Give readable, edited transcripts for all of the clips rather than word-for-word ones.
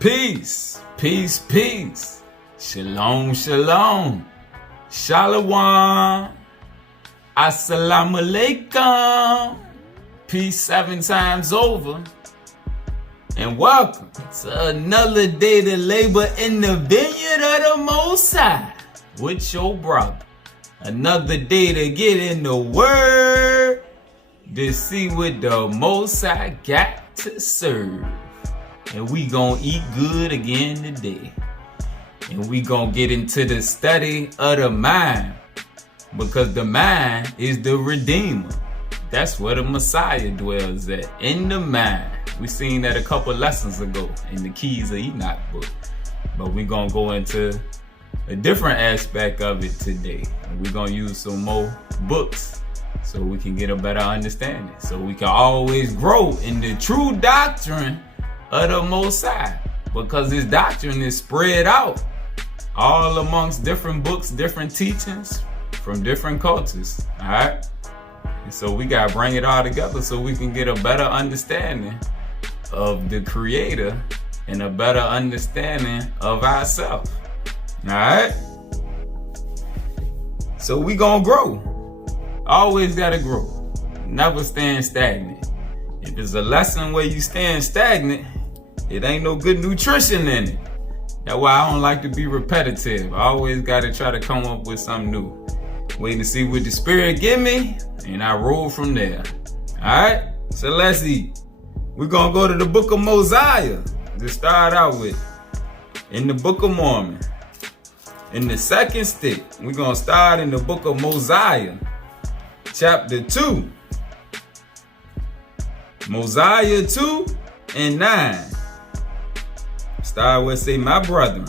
Peace, peace, peace. Shalom, shalom. Shalom. Assalamu alaikum. Peace 7 times over. And welcome to another day to labor in the vineyard of the Most High with your brother. Another day to get in the Word to see what the Most High got to serve. And we gonna eat good again today. And we gonna get into the study of the mind, because the mind is the Redeemer. That's where the Messiah dwells at, in the mind. We seen that a couple lessons ago in the Keys of Enoch book. But we gonna go into a different aspect of it today. And we're gonna use some more books so we can get a better understanding. So we can always grow in the true doctrine of the Most High, because his doctrine is spread out all amongst different books, different teachings from different cultures. All right, and so we gotta bring it all together so we can get a better understanding of the Creator and a better understanding of ourselves. All right, so we gonna grow. Always gotta grow. Never stand stagnant. If it's a lesson where you stand stagnant, it ain't no good nutrition in it. That's why I don't like to be repetitive. I always got to try to come up with something new. Waiting to see what the Spirit give me, and I roll from there. Alright? So let's eat. We're going to go to the book of Mosiah to start out with. In the book of Mormon. In the second stick, we're going to start in the book of Mosiah, chapter 2. Mosiah 2 and 9. Start with say, my brethren,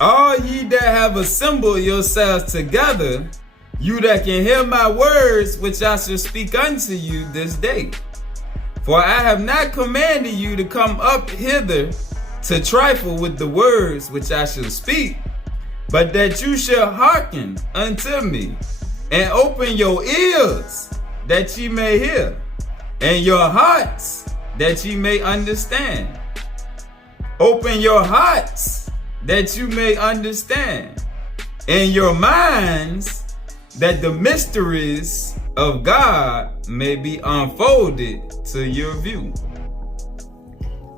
all ye that have assembled yourselves together, you that can hear my words which I shall speak unto you this day. For I have not commanded you to come up hither to trifle with the words which I shall speak, but that you shall hearken unto me, and open your ears that ye may hear, and your hearts that ye may understand. Open your hearts that you may understand, and your minds that the mysteries of God may be unfolded to your view.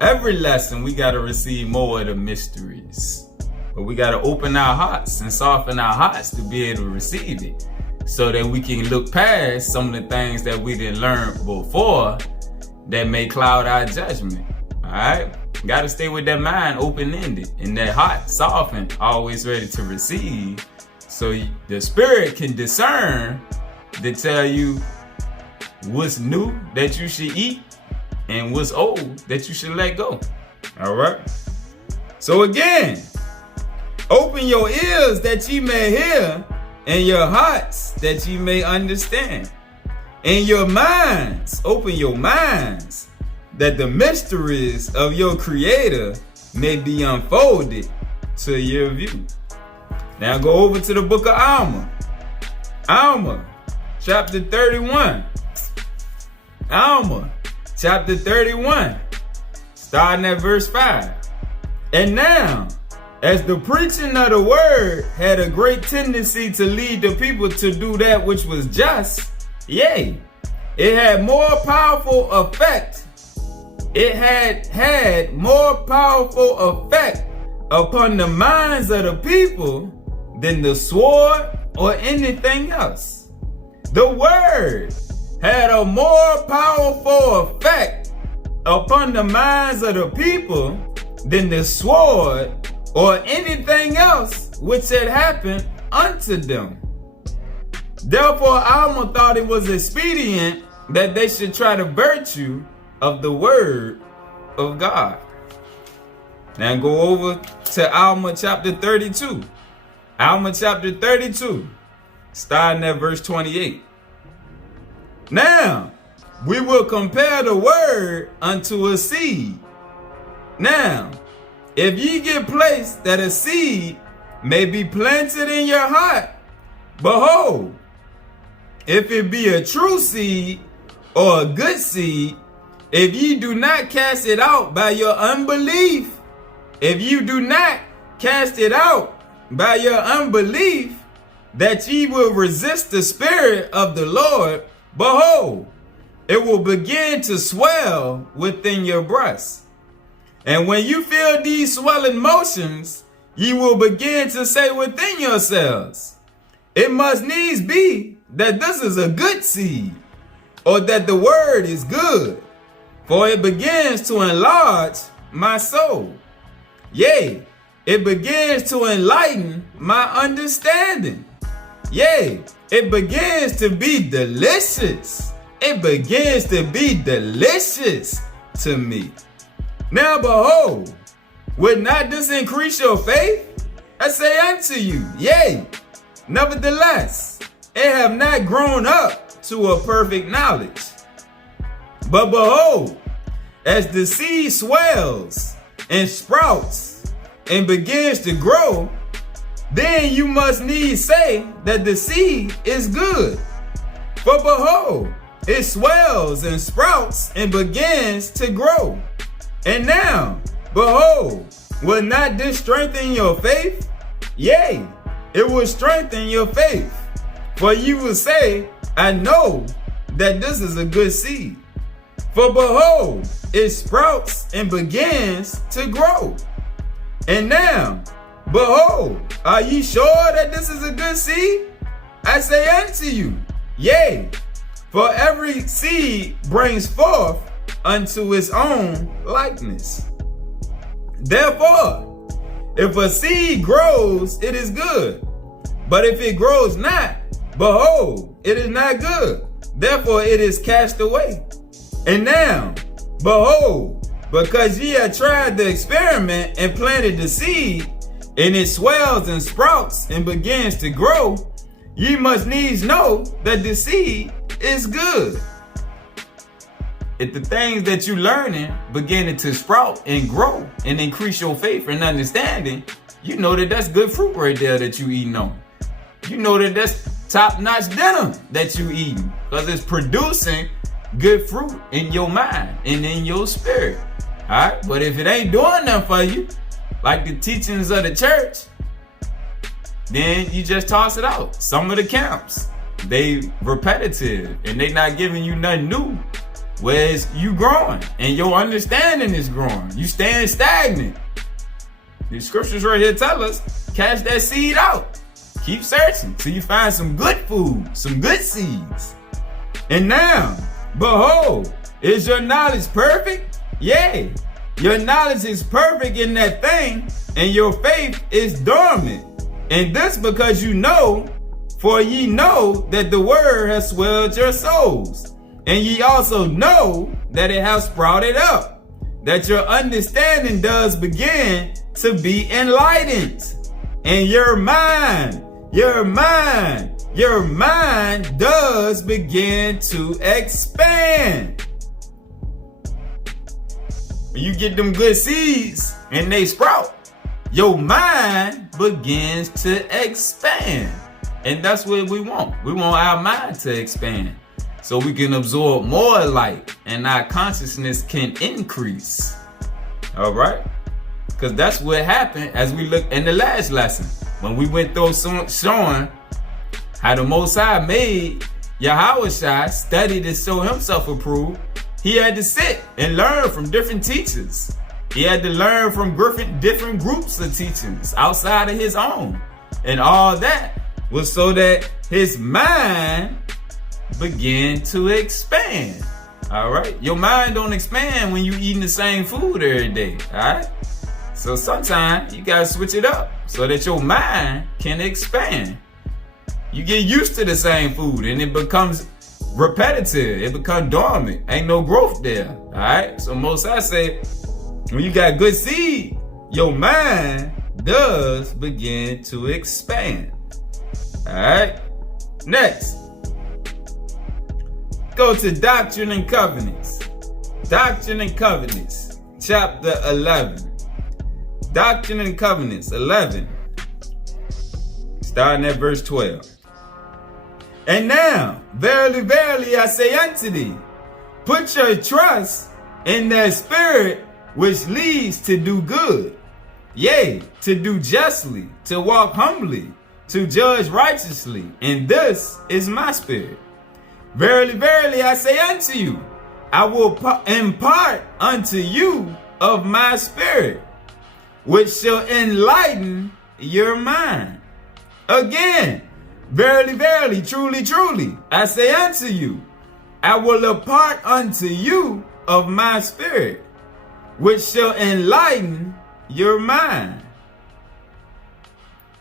Every lesson we got to receive more of the mysteries, but we got to open our hearts and soften our hearts to be able to receive it, so that we can look past some of the things that we didn't learn before that may cloud our judgment. All right, got to stay with that mind open-ended and that heart softened, always ready to receive, so the Spirit can discern to tell you what's new that you should eat and what's old that you should let go. All right, so again, open your ears that ye may hear, and your hearts that ye may understand. And your minds, open your minds, that the mysteries of your Creator may be unfolded to your view. Now go over to the book of Alma. Alma, chapter 31. Alma, chapter 31, starting at verse 5. And now, as the preaching of the word had a great tendency to lead the people to do that which was just, yea, it had more powerful effect. It had more powerful effect upon the minds of the people than the sword or anything else. The word had a more powerful effect upon the minds of the people than the sword or anything else which had happened unto them. Therefore, Alma thought it was expedient that they should try the virtue of the word of God. Now go over to Alma chapter 32. Alma chapter 32, starting at verse 28. Now, we will compare the word unto a seed. Now, if ye give place that a seed may be planted in your heart, behold, if it be a true seed or a good seed, if ye do not cast it out by your unbelief, if you do not cast it out by your unbelief, that ye will resist the Spirit of the Lord, behold, it will begin to swell within your breast. And when you feel these swelling motions, ye will begin to say within yourselves, it must needs be that this is a good seed, or that the word is good, for it begins to enlarge my soul. Yea, it begins to enlighten my understanding. Yea, it begins to be delicious. It begins to be delicious to me. Now behold, would not this increase your faith? I say unto you, yea, nevertheless, it have not grown up to a perfect knowledge. But behold, as the seed swells and sprouts and begins to grow, then you must needs say that the seed is good. For behold, it swells and sprouts and begins to grow. And now, behold, will not this strengthen your faith? Yea, it will strengthen your faith. For you will say, I know that this is a good seed. For behold, it sprouts and begins to grow. And now, behold, are ye sure that this is a good seed? I say unto you, yea, for every seed brings forth unto its own likeness. Therefore, if a seed grows, it is good. But if it grows not, behold, it is not good. Therefore, it is cast away. And now, behold, because ye have tried the experiment and planted the seed, and it swells and sprouts and begins to grow, ye must needs know that the seed is good. If the things that you're learning beginning to sprout and grow and increase your faith and understanding, you know that that's good fruit right there that you eating on. You know that that's top-notch dinner that you eating, because it's producing good fruit in your mind and in your spirit. All right, but if it ain't doing nothing for you, like the teachings of the church, then you just toss it out. Some of the camps, they repetitive and they not giving you nothing new. Whereas you growing and your understanding is growing. You staying stagnant. The scriptures right here tell us, cast that seed out. Keep searching till you find some good food, some good seeds. And now, behold, is your knowledge perfect? Yea, your knowledge is perfect in that thing, and your faith is dormant. And this because you know, for ye know that the word has swelled your souls. And ye also know that it has sprouted up, that your understanding does begin to be enlightened. And your mind does begin to expand. When you get them good seeds and they sprout, your mind begins to expand. And that's what we want. We want our mind to expand, so we can absorb more light and our consciousness can increase. All right? Because that's what happened as we looked in the last lesson. When we went through showing how the Most High made Yahushua study to show himself approved, he had to sit and learn from different teachers. He had to learn from different groups of teachings outside of his own. And all that was so that his mind begin to expand. All right, your mind don't expand when you eating the same food every day. All right, so sometimes you gotta switch it up so that your mind can expand. You get used to the same food and it becomes repetitive. It becomes dormant. Ain't no growth there. All right, so most I say, when you got good seed, your mind does begin to expand. All right, next. Go to Doctrine and Covenants. Doctrine and Covenants, chapter 11. Doctrine and Covenants, 11. Starting at verse 12. And now, verily, verily, I say unto thee, put your trust in that spirit which leads to do good, yea, to do justly, to walk humbly, to judge righteously, and this is my spirit. Verily, verily, I say unto you, I will impart unto you of my spirit, which shall enlighten your mind. Again, verily, verily, truly, truly, I say unto you, I will impart unto you of my spirit, which shall enlighten your mind.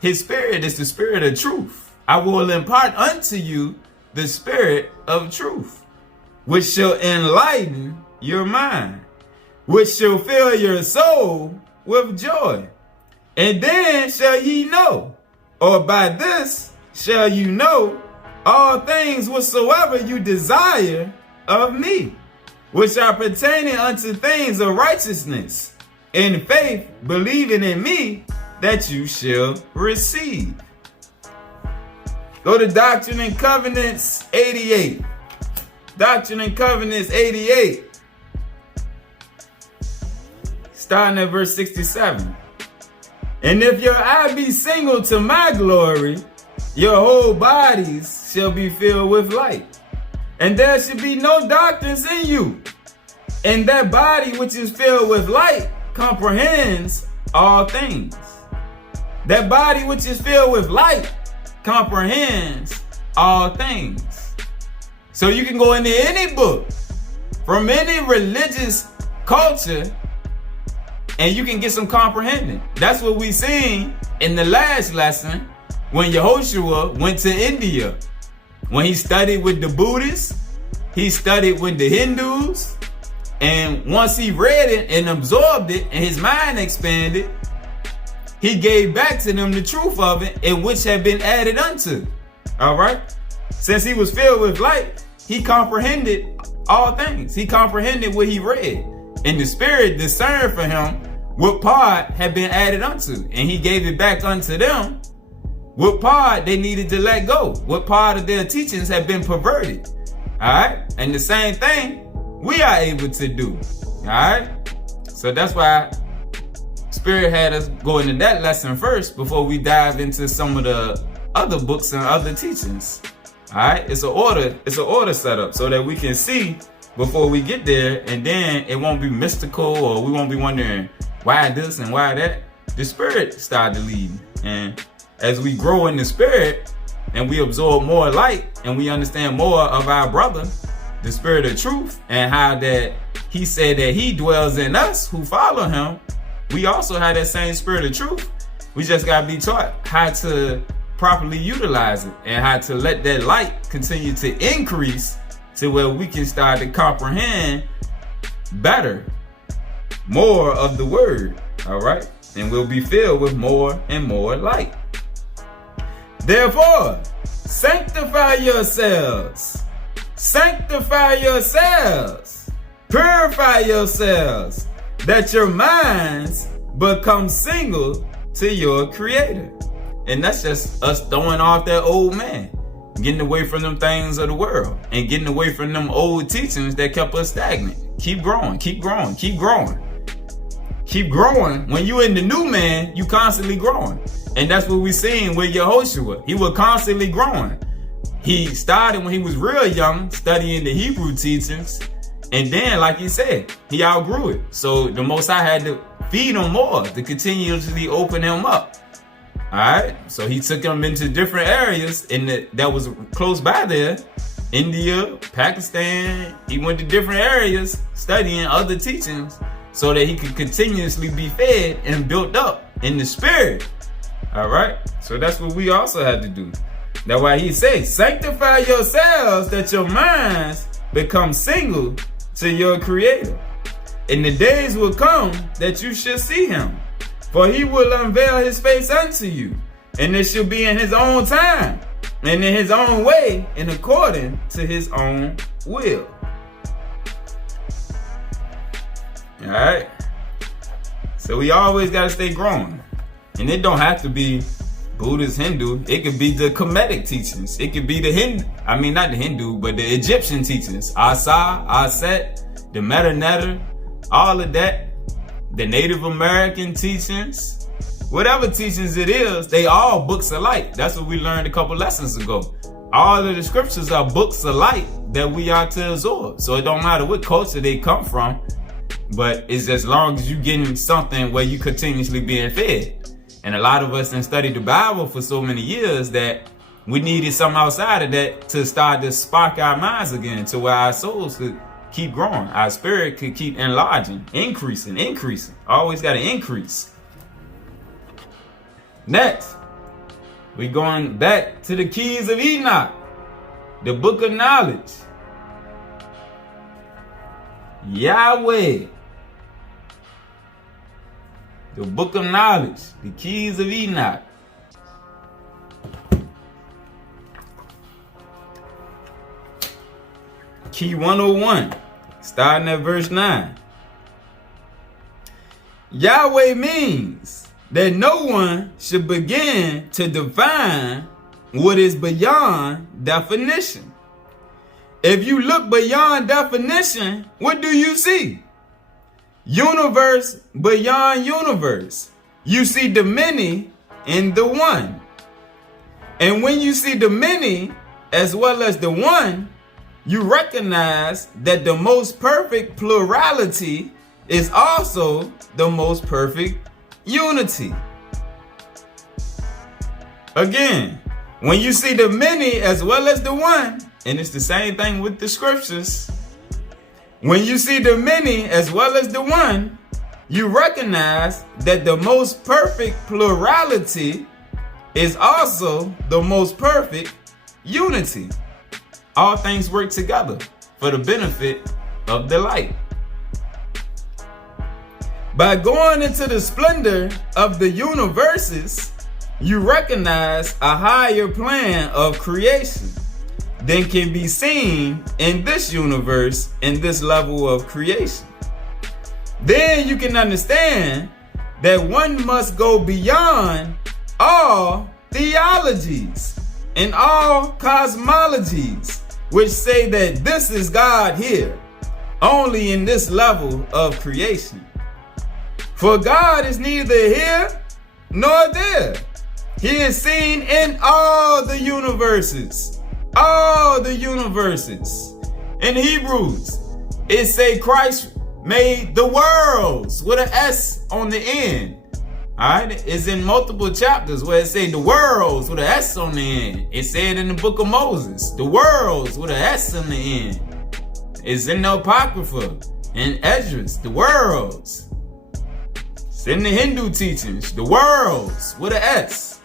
His spirit is the spirit of truth. I will impart unto you the spirit of truth, which shall enlighten your mind, which shall fill your soul with joy. And then shall ye know, or by this shall you know, all things whatsoever you desire of me, which are pertaining unto things of righteousness, in faith believing in me, that you shall receive. Go to Doctrine and Covenants 88. Doctrine and Covenants 88. Starting at verse 67. And if your eye be single to my glory, your whole bodies shall be filled with light. And there should be no darkness in you. And that body which is filled with light comprehends all things. That body which is filled with light comprehends all things. So you can go into any book from any religious culture and you can get some comprehending. That's what we seen in the last lesson when Yehoshua went to India. When he studied with the Buddhists, he studied with the Hindus, and once he read it and absorbed it and his mind expanded, he gave back to them the truth of it, and which had been added unto. All right? Since he was filled with light, he comprehended all things. He comprehended what he read. And the Spirit discerned for him what part had been added unto. And he gave it back unto them what part they needed to let go. What part of their teachings had been perverted. All right? And the same thing we are able to do. All right? So that's why Spirit had us go into that lesson first before we dive into some of the other books and other teachings. All right, it's an order set up so that we can see before we get there, and then it won't be mystical or we won't be wondering why this and why that. The Spirit started leading, and as we grow in the Spirit and we absorb more light and we understand more of our brother, the Spirit of truth, and how that he said that he dwells in us who follow him. We also have that same Spirit of truth. We just got to be taught how to properly utilize it and how to let that light continue to increase to where we can start to comprehend better, more of the word. All right. And we'll be filled with more and more light. Therefore, sanctify yourselves. Sanctify yourselves. Purify yourselves, that your minds become single to your Creator. And that's just us throwing off that old man, getting away from them things of the world and getting away from them old teachings that kept us stagnant. Keep growing, keep growing, keep growing. Keep growing. When you in the new man, you constantly growing. And that's what we seen with Yehoshua. He was constantly growing. He started when he was real young, studying the Hebrew teachings. And then, like he said, he outgrew it. So the Most High had to feed him more to continuously open him up. All right. So he took him into different areas that was close by there. India, Pakistan. He went to different areas studying other teachings so that he could continuously be fed and built up in the Spirit. All right. So that's what we also had to do. That's why he says, sanctify yourselves, that your minds become single to your Creator. And the days will come that you shall see him, for he will unveil his face unto you, and it shall be in his own time, and in his own way, and according to his own will. All right. So we always got to stay growing. And it don't have to be Buddhist, Hindu. It could be the Kemetic teachings. It could be the not the Hindu, but the Egyptian teachings. Asa, Aset, the Meta Netter, all of that, the Native American teachings, whatever teachings it is, they all books alike. That's what we learned a couple lessons ago. All of the scriptures are books alike that we are to absorb. So it don't matter what culture they come from, but it's as long as you getting something where you continuously being fed. And a lot of us done studied the Bible for so many years that we needed something outside of that to start to spark our minds again, to where our souls could keep growing, our spirit could keep enlarging, increasing. Always got to increase. Next, we going back to the keys of Enoch, the book of knowledge. Yahweh, the book of knowledge, the keys of Enoch. Key 101, starting at verse 9. Yahweh means that no one should begin to define what is beyond definition. If you look beyond definition, what do you see? Universe beyond universe. You see the many in the one. And when you see the many as well as the one, you recognize that the most perfect plurality is also the most perfect unity. Again, when you see the many as well as the one, and it's the same thing with the scriptures, when you see the many as well as the one, you recognize that the most perfect plurality is also the most perfect unity. All things work together for the benefit of the light. By going into the splendor of the universes, you recognize a higher plan of creation than can be seen in this universe, in this level of creation. Then you can understand that one must go beyond all theologies and all cosmologies, which say that this is God here, only in this level of creation. For God is neither here nor there. He is seen in all the universes. All the universes. In Hebrews, it say Christ made the worlds with an S on the end. Alright, it's in multiple chapters where it say the worlds with an S on the end. It said in the book of Moses, the worlds with an S on the end. It's in the Apocrypha, in Esdras, the worlds. It's in the Hindu teachings, the worlds with an S.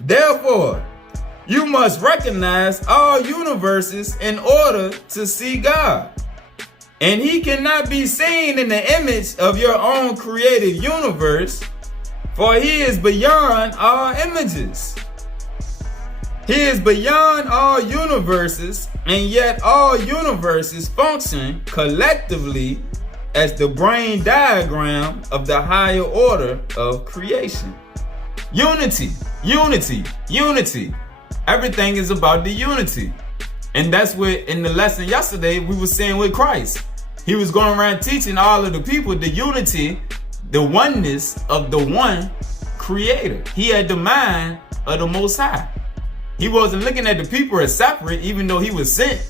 Therefore, you must recognize all universes in order to see God. And he cannot be seen in the image of your own creative universe, for he is beyond all images. He is beyond all universes, and yet all universes function collectively as the brain diagram of the higher order of creation. Unity, unity, unity. Everything is about the unity. And that's what in the lesson yesterday we were saying with Christ. He was going around teaching all of the people the unity, the oneness of the one creator. He had the mind of the Most High. He wasn't looking at the people as separate, even though he was sent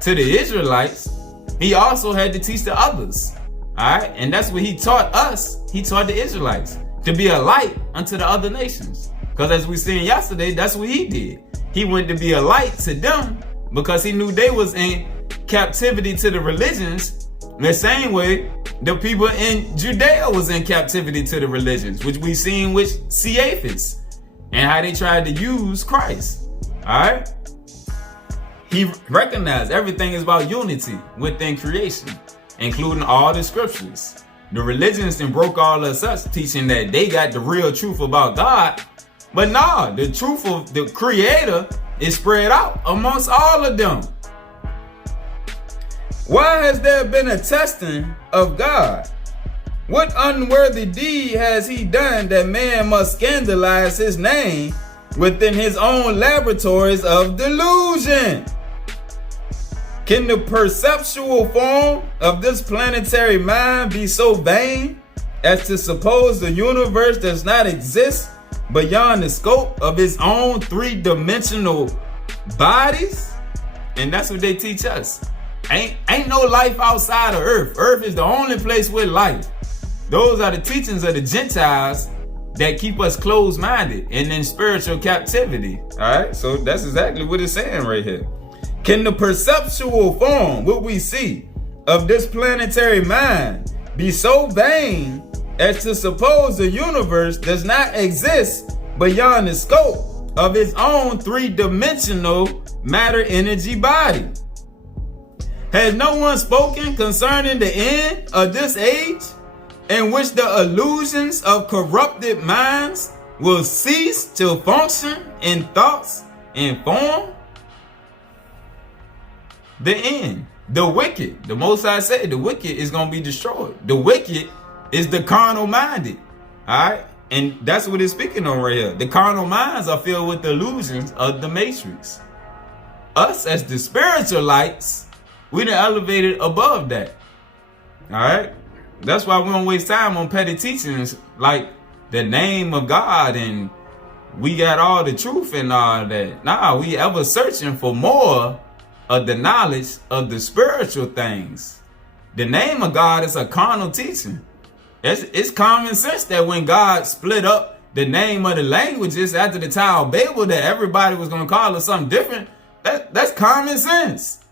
to the Israelites. He also had to teach the others. All right. And that's what he taught us. He taught the Israelites to be a light unto the other nations. Because as we seen yesterday, that's what he did. He went to be a light to them because he knew they was in captivity to the religions. The same way the people in Judea was in captivity to the religions, which we seen with Cephas and how they tried to use Christ. All right. He recognized everything is about unity within creation, including all the scriptures. The religions then broke all of us teaching that they got the real truth about God. But nah, the truth of the creator is spread out amongst all of them. Why has there been a testing of God? What unworthy deed has he done that man must scandalize his name within his own laboratories of delusion? Can the perceptual form of this planetary mind be so vain as to suppose the universe does not exist beyond the scope of its own three-dimensional bodies? And that's what they teach us. Ain't no life outside of Earth. Earth is the only place with life. Those are the teachings of the Gentiles that keep us closed-minded and in spiritual captivity. All right, so that's exactly what it's saying right here. Can the perceptual form, what we see, of this planetary mind be so vain as to suppose the universe does not exist beyond the scope of its own three-dimensional matter-energy body? Has no one spoken concerning the end of this age, in which the illusions of corrupted minds will cease to function in thoughts and form? The end. The wicked. The Most High said the wicked is going to be destroyed. The wicked is the carnal minded. Alright? And that's what it's speaking on right here. The carnal minds are filled with the illusions of the matrix. Us as the spiritual lights, we done elevated above that. Alright? That's why we don't waste time on petty teachings like the name of God and we got all the truth and all that. Nah, we ever searching for more of the knowledge of the spiritual things. The name of God is a carnal teaching. It's common sense that when God split up the name of the languages after the Tower of Babel, that everybody was going to call it something different. That's common sense.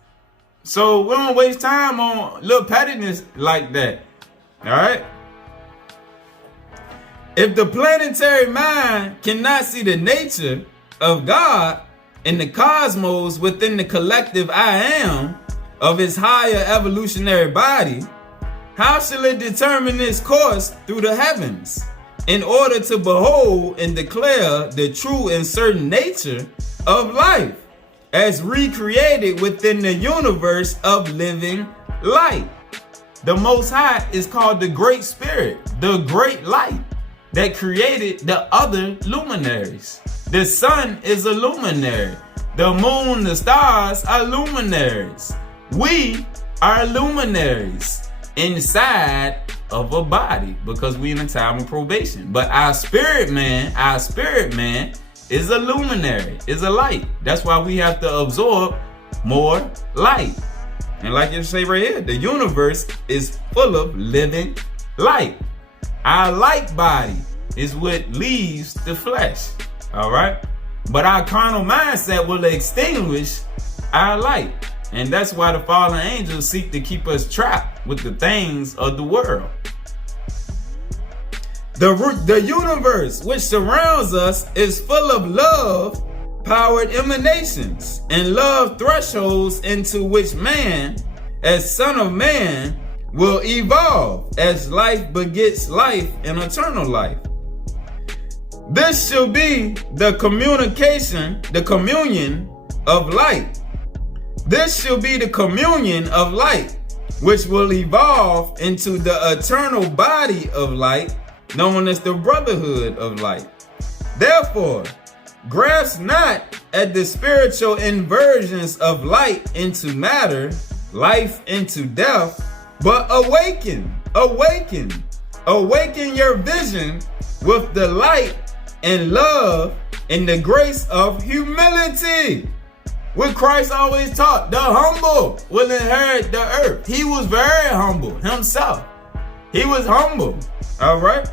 So we don't waste time on little pettiness like that. All right. If the planetary mind cannot see the nature of God in the cosmos within the collective I am of its higher evolutionary body, how shall it determine its course through the heavens in order to behold and declare the true and certain nature of life as recreated within the universe of living light? The Most High is called the Great Spirit, the Great Light that created the other luminaries. The sun is a luminary. The moon, the stars are luminaries. We are luminaries inside of a body because we in a time of probation. But our spirit man is a luminary, is a light. That's why we have to absorb more light. And like you say right here, the universe is full of living light. Our light body is what leaves the flesh. All right. But our carnal mindset will extinguish our light. And that's why the fallen angels seek to keep us trapped with the things of the world. The universe which surrounds us is full of love powered emanations and love thresholds into which man, as son of man, will evolve as life begets life in eternal life. This shall be the communion of light. This shall be the communion of light, which will evolve into the eternal body of light, known as the brotherhood of light. Therefore, grasp not at the spiritual inversions of light into matter, life into death, but awaken your vision with the light and love and the grace of humility. What Christ always taught, the humble will inherit the earth. He was very humble himself. He was humble, all right?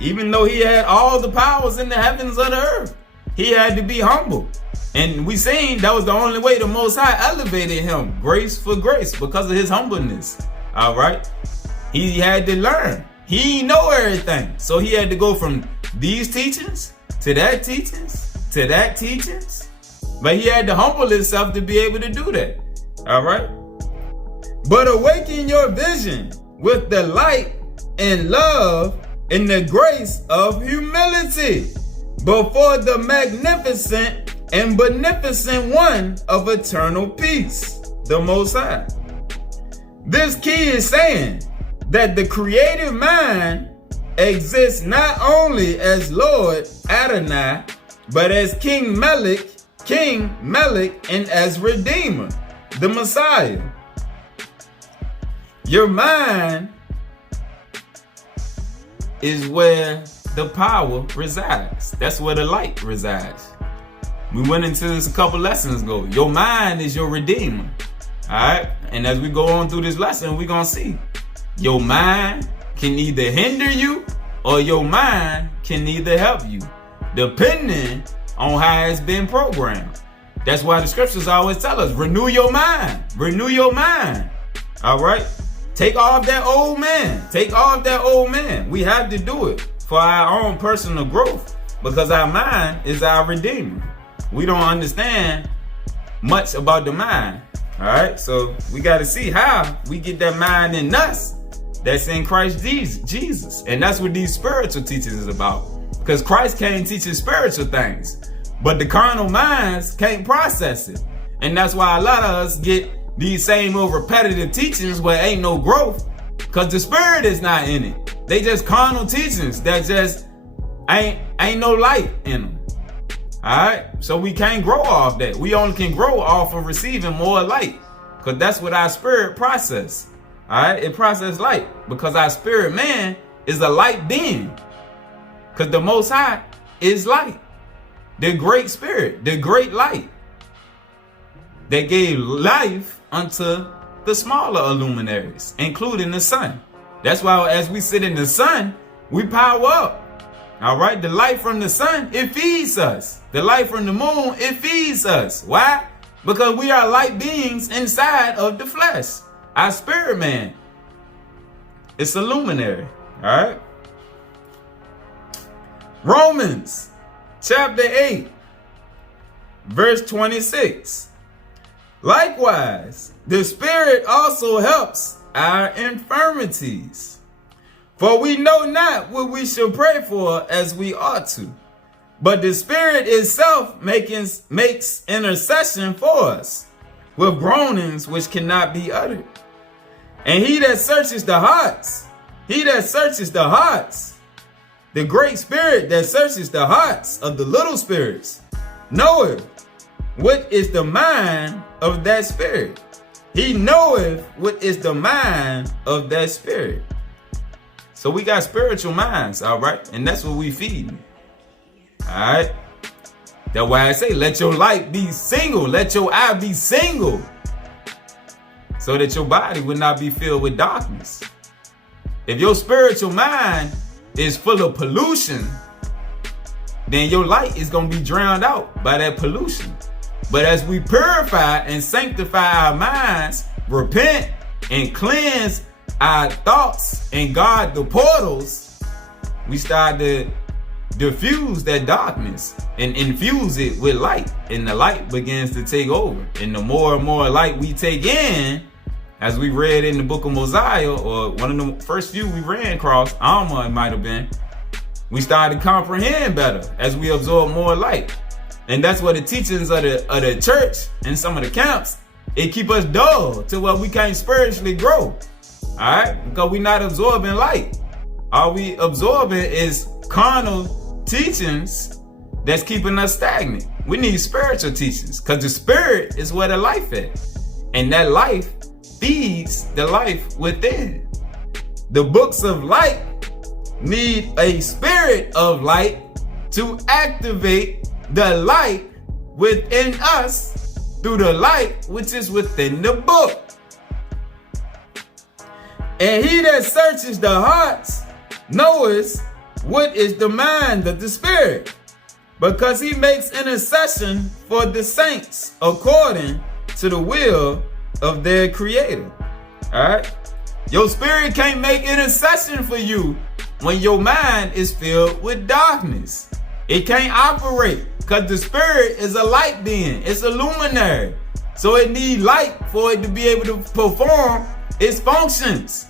Even though he had all the powers in the heavens of the earth, he had to be humble. And we seen that was the only way the Most High elevated him, grace for grace, because of his humbleness, all right? He had to learn. He know everything. So he had to go from these teachings to that teachings to that teachings. But he had to humble himself to be able to do that. All right. But awaken your vision with the light and love and the grace of humility before the magnificent and beneficent one of eternal peace, the Most High. This key is saying that the creative mind exists not only as Lord Adonai, but as King Melech, and as Redeemer. the Messiah. Your mind is where the power resides. That's where the light resides. We went into this a couple lessons ago. Your mind is your redeemer. Alright? And as we go on through this lesson, we're going to see your mind can either hinder you or your mind can either help you, depending on how it's been programmed. That's why the scriptures always tell us, renew your mind. Renew your mind. Alright? Take off that old man. Take off that old man. We have to do it for our own personal growth because our mind is our redeemer. We don't understand much about the mind. All right, so we got to see how we get that mind in us that's in Christ Jesus. And that's what these spiritual teachings is about. Because Christ came teaching spiritual things, but the carnal minds can't process it. And that's why a lot of us get these same old repetitive teachings where ain't no growth because the spirit is not in it. They just carnal teachings that just ain't no light in them. Alright, so we can't grow off that. We only can grow off of receiving more light because that's what our spirit process. Alright, it processes light because our spirit man is a light being because the Most High is light. The great spirit, the great light that gave life unto the smaller luminaries, including the sun. That's why as we sit in the sun, we power up. All right, the light from the sun, it feeds us. The light from the moon, it feeds us. Why? Because we are light beings inside of the flesh. Our spirit man, it's a luminary. All right. Romans chapter 8, verse 26. Likewise, the Spirit also helps our infirmities. For we know not what we shall pray for as we ought to. But the Spirit itself makes intercession for us with groanings which cannot be uttered. And he that searches the hearts, the great Spirit that searches the hearts of the little spirits, knoweth what is the mind of that Spirit. He knoweth what is the mind of that Spirit. So we got spiritual minds, all right? And that's what we feed. All right? That's why I say, let your light be single. Let your eye be single. So that your body will not be filled with darkness. If your spiritual mind is full of pollution, then your light is going to be drowned out by that pollution. But as we purify and sanctify our minds, repent and cleanse our thoughts and guard the portals, we start to diffuse that darkness and infuse it with light. And the light begins to take over. And the more and more light we take in, as we read in the book of Mosiah, or one of the first few we ran across, Alma it might have been, we started to comprehend better as we absorb more light. And that's what the teachings of the church and some of the camps, it keep us dull to where we can't spiritually grow. All right? Because we're not absorbing light. All we absorbing is carnal teachings that's keeping us stagnant. We need spiritual teachings because the spirit is where the life is. And that life feeds the life within. The books of light need a spirit of light to activate the light within us through the light which is within the book. And he that searches the hearts knoweth what is the mind of the Spirit, because he makes intercession for the saints according to the will of their Creator. All right? Your spirit can't make intercession for you when your mind is filled with darkness. It can't operate because the spirit is a light being. It's a luminary. So it needs light for it to be able to perform its functions.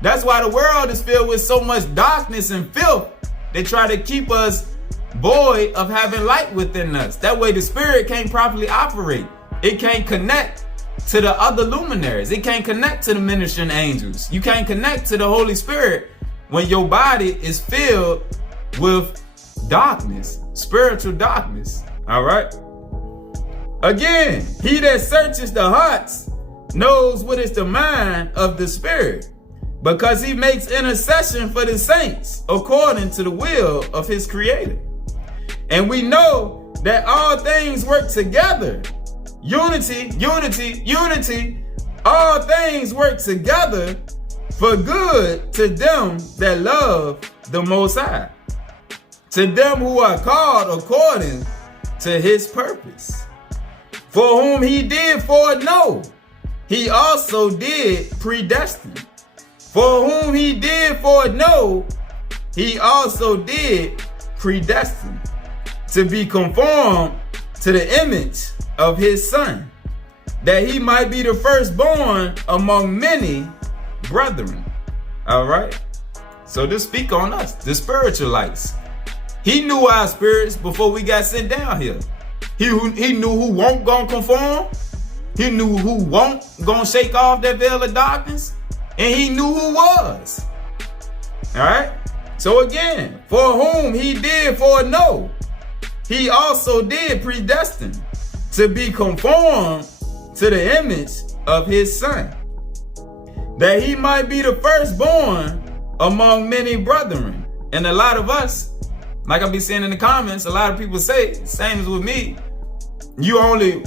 That's why the world is filled with so much darkness and filth. They try to keep us void of having light within us. That way the spirit can't properly operate. It can't connect to the other luminaries. It can't connect to the ministering angels. You can't connect to the Holy Spirit when your body is filled with darkness, spiritual darkness. All right. Again, he that searches the hearts knows what is the mind of the Spirit, because he makes intercession for the saints according to the will of his Creator. And we know that all things work together. Unity, unity, unity. All things work together for good to them that love the Most High, to them who are called according to his purpose. For whom he did foreknow, he also did predestine. For whom he did foreknow, he also did predestine, to be conformed to the image of his Son, that he might be the firstborn among many brethren. All right. So this speak on us, the spiritual lights. He knew our spirits before we got sent down here. He knew who won't gonna conform. He knew who won't gonna shake off that veil of darkness. And he knew who was. All right. So again, for whom he did foreknow, he also did predestine, to be conformed to the image of his Son, that he might be the firstborn among many brethren. And a lot of us, like I be seeing in the comments, a lot of people say, same as with me, you only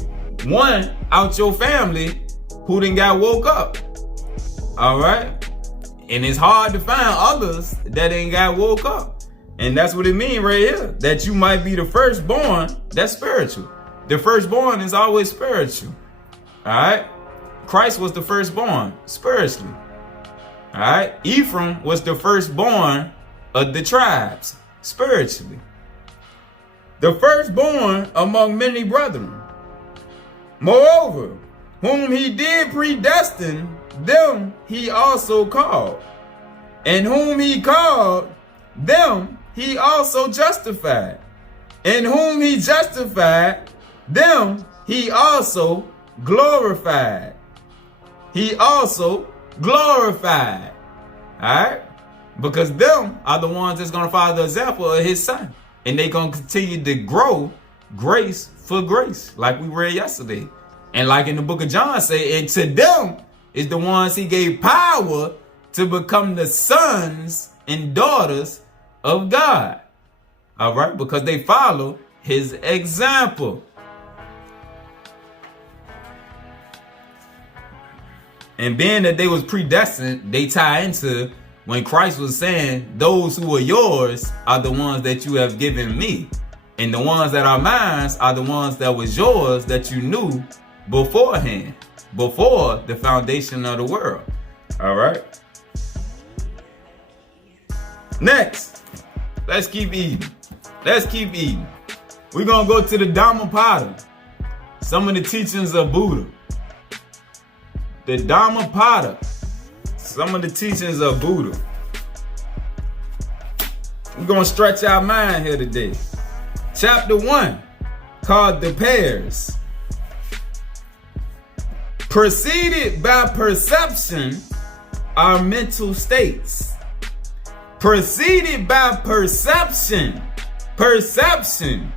one out your family who done got woke up. All right. And it's hard to find others that ain't got woke up. And that's what it means right here, that you might be the firstborn. That's spiritual. The firstborn is always spiritual. All right. Christ was the firstborn spiritually. All right. Ephraim was the firstborn of the tribes spiritually. The firstborn among many brethren. Moreover, whom he did predestine, them he also called. And whom he called, them he also justified. And whom he justified, them he also glorified. He also glorified. All right? Because them are the ones that's going to follow the example of his Son. And they're going to continue to grow grace for grace, like we read yesterday. And like in the book of John say, and to them is the ones he gave power to become the sons and daughters of God. All right? Because they follow his example. And being that they was predestined, they tie into when Christ was saying, those who are yours are the ones that you have given me. And the ones that are mine are the ones that was yours that you knew beforehand, before the foundation of the world. All right. Next, let's keep eating. Let's keep eating. We're going to go to the Dhammapada. Some of the teachings of Buddha. The Dhammapada. Some of the teachings of Buddha. We're going to stretch our mind here today. Chapter 1, called the pairs. Preceded by perception are mental states. Preceded by perception. Perception.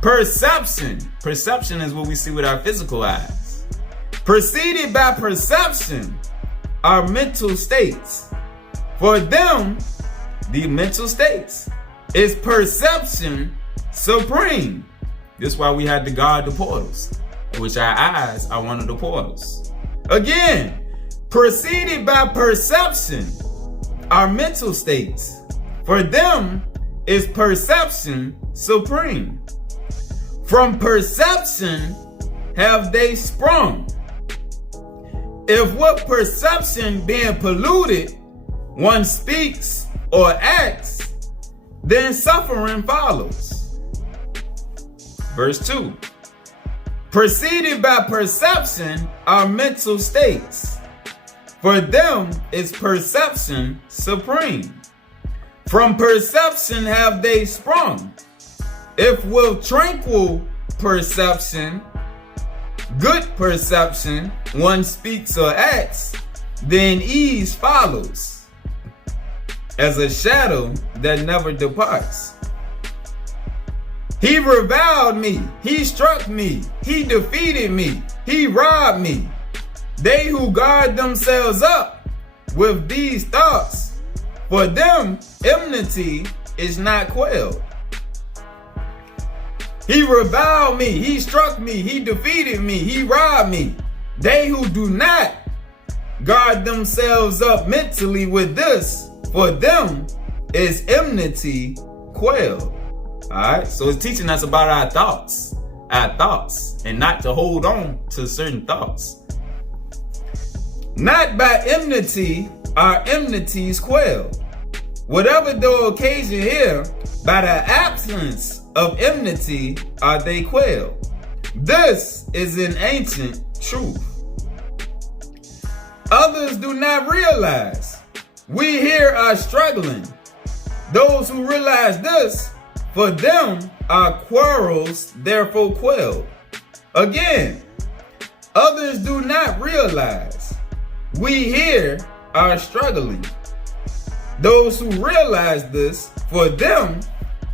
Perception. Perception is what we see with our physical eyes. Preceded by perception are mental states. For them, the mental states, is perception supreme. This is why we had to guard the portals, which our eyes are one of the portals. Again, preceded by perception are mental states. For them is perception supreme. From perception have they sprung. If what perception being polluted, one speaks or acts, then suffering follows. Verse 2. Preceded by perception are mental states. For them is perception supreme. From perception have they sprung. If with tranquil perception, good perception, one speaks or acts, then ease follows, as a shadow that never departs. He reviled me. He struck me. He defeated me. He robbed me. They who guard themselves up with these thoughts, for them enmity is not quelled. He reviled me. He struck me. He defeated me. He robbed me. They who do not guard themselves up mentally with this, for them is enmity quelled. Alright, so it's teaching us about our thoughts, and not to hold on to certain thoughts. Not by enmity are enmities quelled. Whatever the occasion here, by the absence of enmity are they quelled. This is an ancient truth. Others do not realize. We here are struggling. Those who realize this, for them are quarrels therefore quelled. Again, others do not realize. We here are struggling. Those who realize this, for them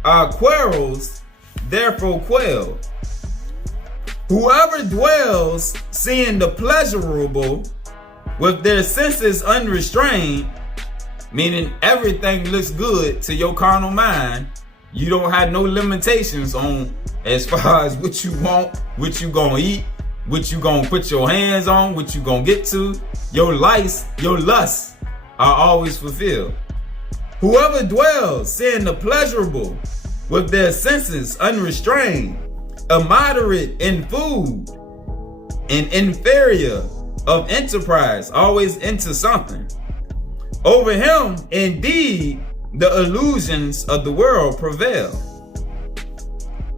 are quarrels therefore quelled. Whoever dwells seeing the pleasurable with their senses unrestrained, meaning everything looks good to your carnal mind, you don't have no limitations on as far as what you want, what you gonna eat, what you gonna put your hands on, what you gonna get to. Your lusts are always fulfilled. Whoever dwells seeing the pleasurable with their senses unrestrained, immoderate in food, and inferior of enterprise, always into something. Over him, indeed, the illusions of the world prevail.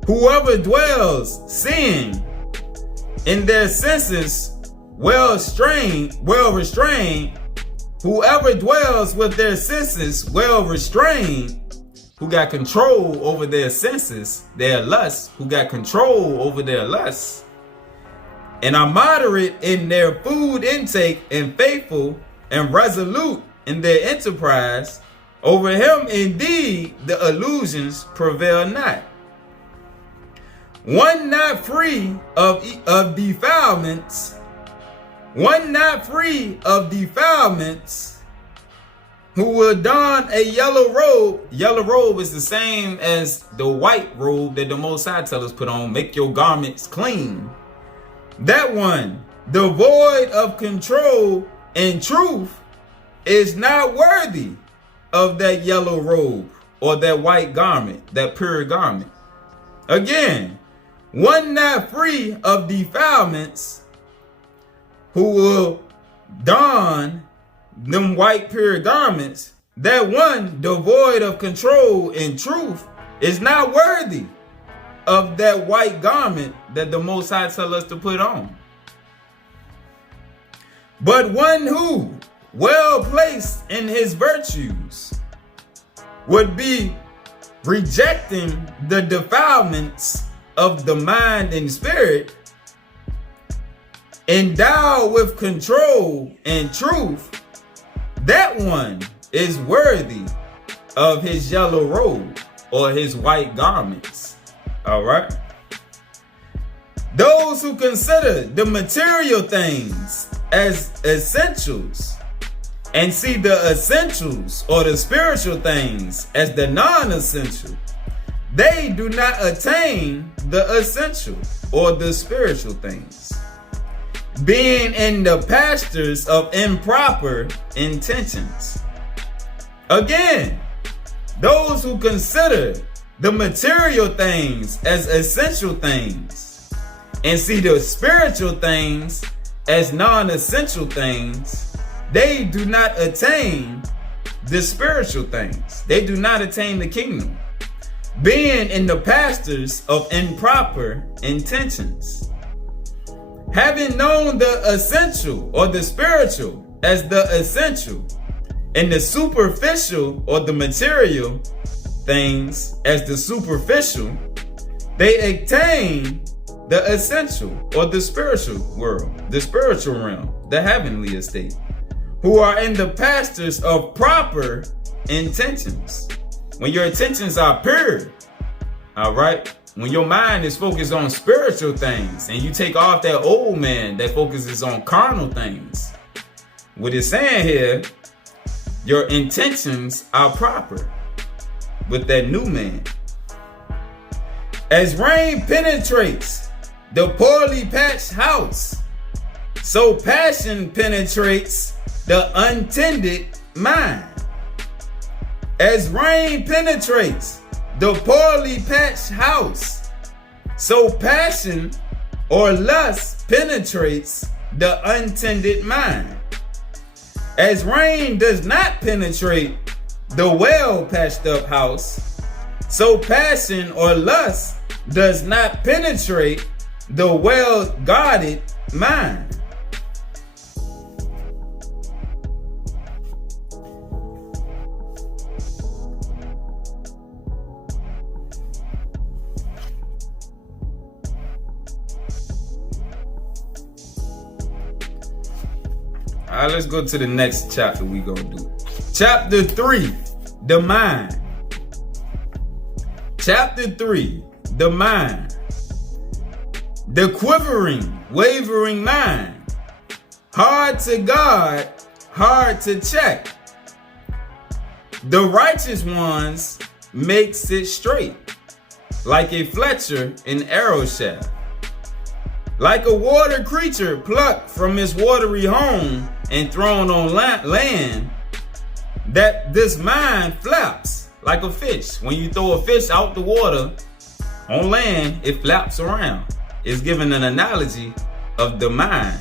Whoever dwells seeing in their senses well restrained, whoever dwells with their senses well restrained, who got control over their senses, their lusts, who got control over their lusts, and are moderate in their food intake and faithful and resolute in their enterprise, over him indeed the illusions prevail not. One not free of defilements, who will don a yellow robe. Yellow robe is the same as the white robe that the Most High tells us put on. Make your garments clean. That one, devoid of control and truth, is not worthy of that yellow robe or that white garment, that pure garment. Again, one not free of defilements, who will don them white pure garments, that one devoid of control and truth is not worthy of that white garment that the Most High tell us to put on. But one who, well placed in his virtues, would be rejecting the defilements of the mind and spirit, endowed with control and truth, that one is worthy of his yellow robe or his white garments. All right. Those who consider the material things as essentials and see the essentials or the spiritual things as the non-essential, they do not attain the essential or the spiritual things, being in the pastures of improper intentions. Again, those who consider the material things as essential things and see the spiritual things as non-essential things, they do not attain the spiritual things. They do not attain the kingdom, being in the pastures of improper intentions. Having known the essential or the spiritual as the essential, and the superficial or the material things as the superficial, they attain the essential or the spiritual world, the spiritual realm, the heavenly estate, who are in the pastures of proper intentions. When your intentions are pure, all right, when your mind is focused on spiritual things and you take off that old man that focuses on carnal things, what it's saying here, your intentions are proper with that new man. As rain penetrates the poorly patched house, so passion penetrates the untended mind. As rain penetrates the poorly patched house, so passion or lust penetrates the untended mind. As rain does not penetrate the well patched up house, so passion or lust does not penetrate the well guarded mind. All right, let's go to the next chapter we gonna do. Chapter 3, the mind. Chapter 3, the mind. The quivering, wavering mind. Hard to guard, hard to check. The righteous ones makes it straight, like a Fletcher in arrow shaft. Like a water creature plucked from his watery home and thrown on land, that this mind flaps like a fish. When you throw a fish out the water on land, it flaps around. It's given an analogy of the mind.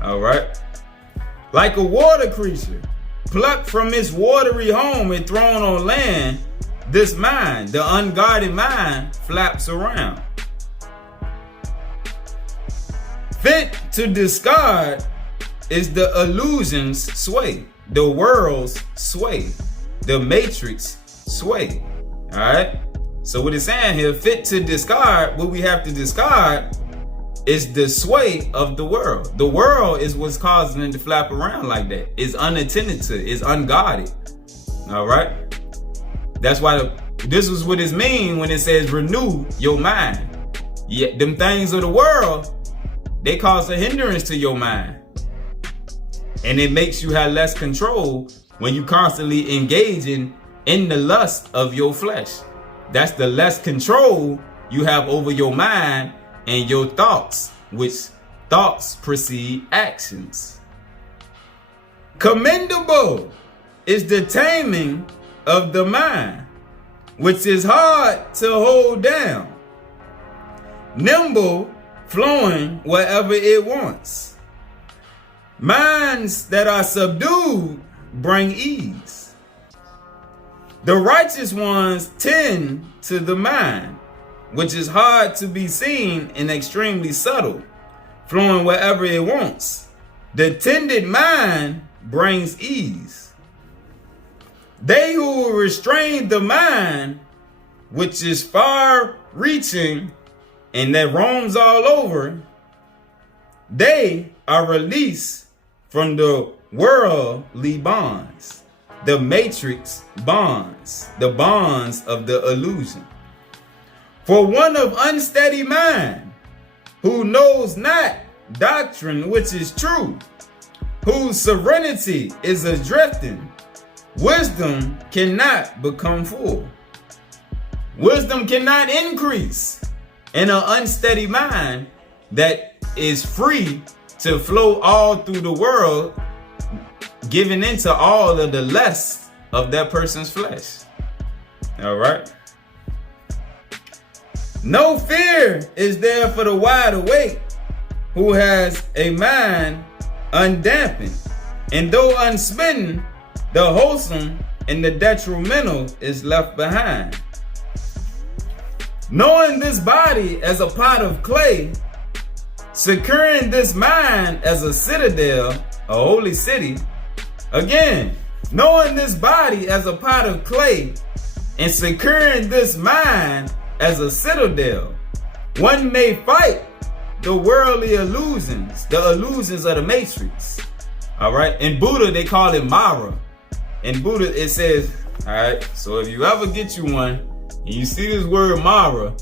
All right. Like a water creature plucked from his watery home and thrown on land, this mind, the unguarded mind, flaps around. Fit to discard is the illusion's sway, the world's sway, the matrix sway. All right. So what it's saying here, fit to discard, what we have to discard is the sway of the world. The world is what's causing it to flap around like that. It's unattended to, it's unguarded. All right. That's why this is what it means when it says renew your mind. Yeah, them things of the world, they cause a hindrance to your mind. And it makes you have less control when you constantly engaging in the lust of your flesh. That's the less control you have over your mind and your thoughts, which thoughts precede actions. Commendable is the taming of the mind, which is hard to hold down. Nimble, flowing wherever it wants. Minds that are subdued bring ease. The righteous ones tend to the mind, which is hard to be seen and extremely subtle, flowing wherever it wants. The tended mind brings ease. They who restrain the mind, which is far reaching and that roams all over, they are released from the worldly bonds, the matrix bonds, the bonds of the illusion. For one of unsteady mind, who knows not doctrine which is true, whose serenity is adrifting, wisdom cannot become full. Wisdom cannot increase in an unsteady mind that is free to flow all through the world, giving into all of the lusts of that person's flesh. All right. No fear is there for the wide awake who has a mind undampened, and though unsmitten, the wholesome and the detrimental is left behind. Knowing this body as a pot of clay, securing this mind as a citadel, a holy city. Again, knowing this body as a pot of clay and securing this mind as a citadel, one may fight the worldly illusions, the illusions of the matrix. All right. In Buddha, they call it Mara. In Buddha, it says, all right, so if you ever get you one, and you see this word Mara,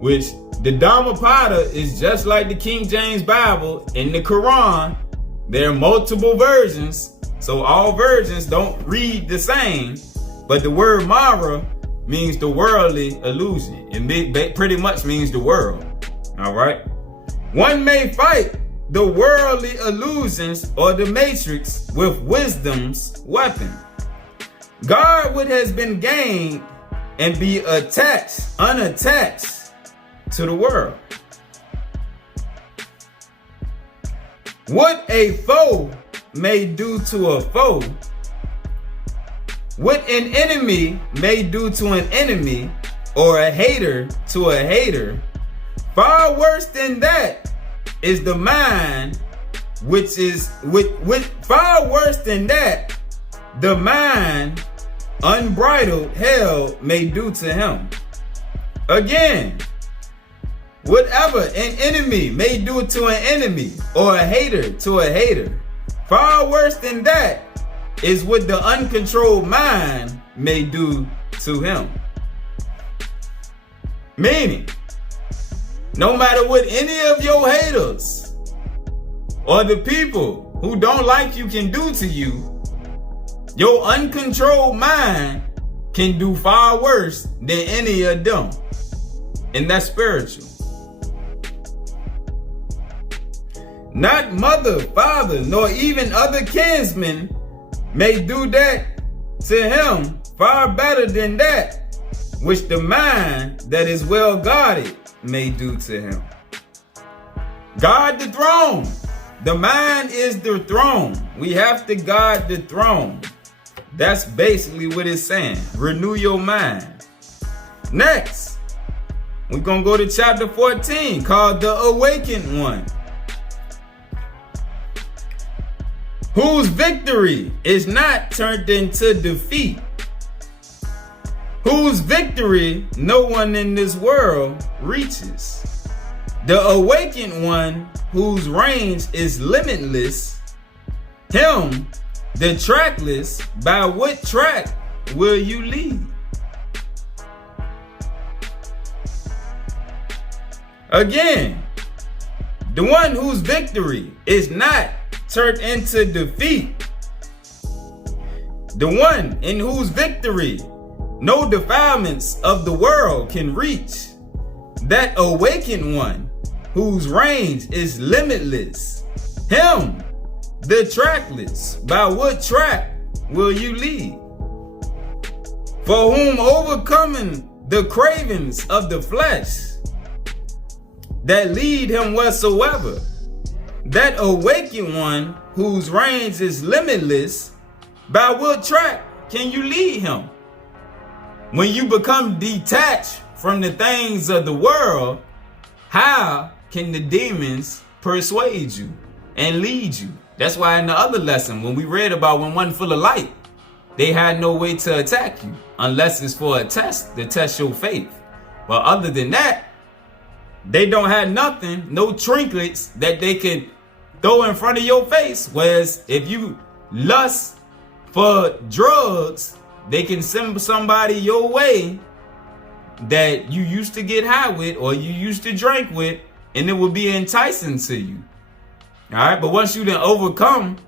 which the Dhammapada is just like the King James Bible. In the Quran, there are multiple versions, so all versions don't read the same, but the word Mara means the worldly illusion. It pretty much means the world. All right. One may fight the worldly illusions or the matrix with wisdom's weapon. Guard what has been gained and be unattached to the world. What a foe may do to a foe, what an enemy may do to an enemy, or a hater to a hater, far worse than that is the mind, which is far worse than that the mind unbridled hell may do to him. Again, whatever an enemy may do to an enemy, or a hater to a hater, far worse than that is what the uncontrolled mind may do to him. Meaning, no matter what any of your haters or the people who don't like you can do to you, your uncontrolled mind can do far worse than any of them. And that's spiritual. Not mother, father, nor even other kinsmen may do that to him far better than that which the mind that is well guarded may do to him. Guard the throne. The mind is the throne. We have to guard the throne. That's basically what it's saying. Renew your mind. Next, we're going to go to chapter 14 called The Awakened One, whose victory is not turned into defeat, whose victory no one in this world reaches. The awakened one whose range is limitless, him, the trackless, by what track will you lead? Again, the one whose victory is not turned into defeat, the one in whose victory no defilements of the world can reach, that awakened one whose range is limitless, him, the trackless, by what track will you lead? For whom overcoming the cravings of the flesh that lead him whatsoever, that awakened one whose range is limitless, by what track can you lead him? When you become detached from the things of the world, how can the demons persuade you and lead you? That's why in the other lesson, when we read about when one full of light, they had no way to attack you unless it's for a test to test your faith. But other than that, they don't have nothing, no trinkets that they can throw in front of your face. Whereas if you lust for drugs, they can send somebody your way that you used to get high with or you used to drink with, and it will be enticing to you. All right, but once you then overcome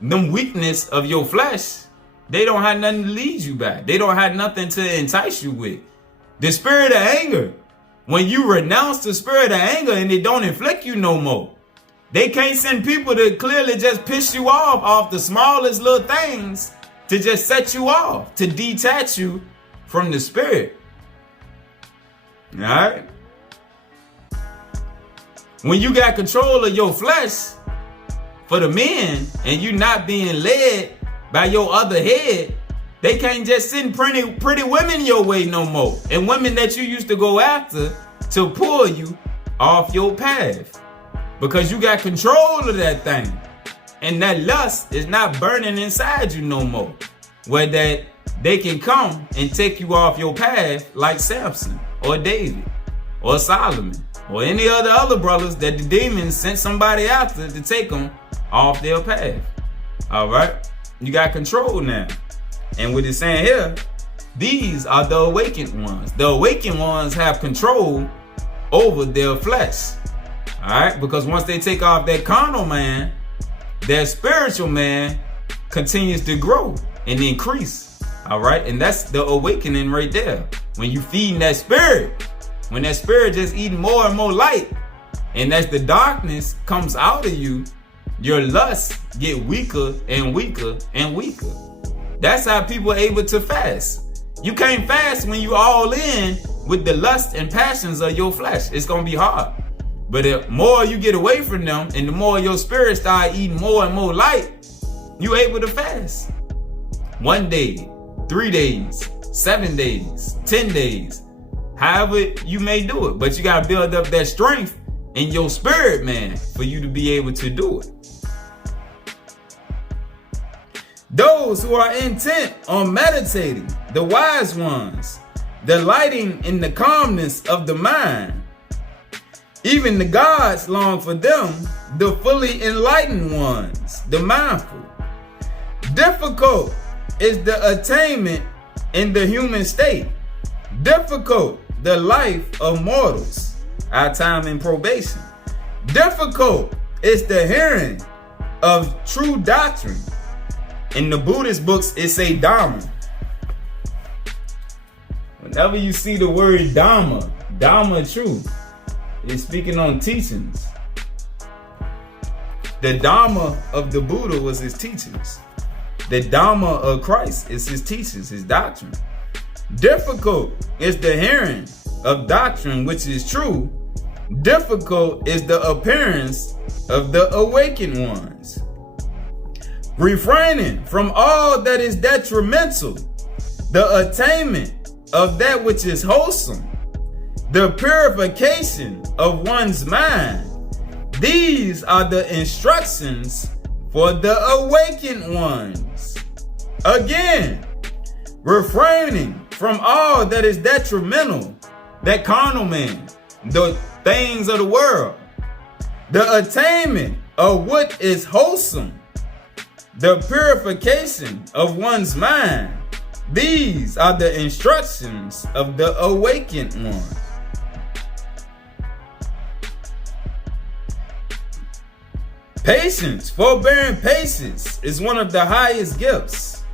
them weakness of your flesh, they don't have nothing to lead you back. They don't have nothing to entice you with. The spirit of anger, when you renounce the spirit of anger and it don't inflict you no more, they can't send people to clearly just piss you off the smallest little things to just set you off, to detach you from the spirit. All right? When you got control of your flesh for the men and you not being led by your other head, they can't just send pretty women your way no more. And women that you used to go after to pull you off your path. Because you got control of that thing. And that lust is not burning inside you no more. Where that they can come and take you off your path like Samson or David or Solomon or any other brothers that the demons sent somebody after to take them off their path. All right? You got control now. And what it's saying here, these are the awakened ones. The awakened ones have control over their flesh. All right, because once they take off that carnal man, their spiritual man continues to grow and increase. All right, and that's the awakening right there. When you feeding that spirit, when that spirit just eating more and more light, and as the darkness comes out of you, your lusts get weaker and weaker and weaker. That's how people are able to fast. You can't fast when you all in with the lust and passions of your flesh. It's going to be hard. But the more you get away from them and the more your spirit start eating more and more light, you're able to fast. 1 day, 3 days, 7 days, 10 days, however you may do it. But you got to build up that strength in your spirit, man, for you to be able to do it. Those who are intent on meditating, the wise ones, delighting in the calmness of the mind, even the gods long for them, the fully enlightened ones, the mindful. Difficult is the attainment in the human state. Difficult the life of mortals, our time in probation. Difficult is the hearing of true doctrine. In the Buddhist books, it say Dhamma. Whenever you see the word Dhamma, Dhamma true, it's speaking on teachings. The Dhamma of the Buddha was his teachings. The Dhamma of Christ is his teachings, his doctrine. Difficult is the hearing of doctrine which is true. Difficult is the appearance of the awakened ones. Refraining from all that is detrimental, the attainment of that which is wholesome, the purification of one's mind. These are the instructions for the awakened ones. Again, refraining from all that is detrimental, that carnal man, the things of the world, the attainment of what is wholesome, the purification of one's mind. These are the instructions of the awakened one. Patience, forbearing patience, is one of the highest gifts.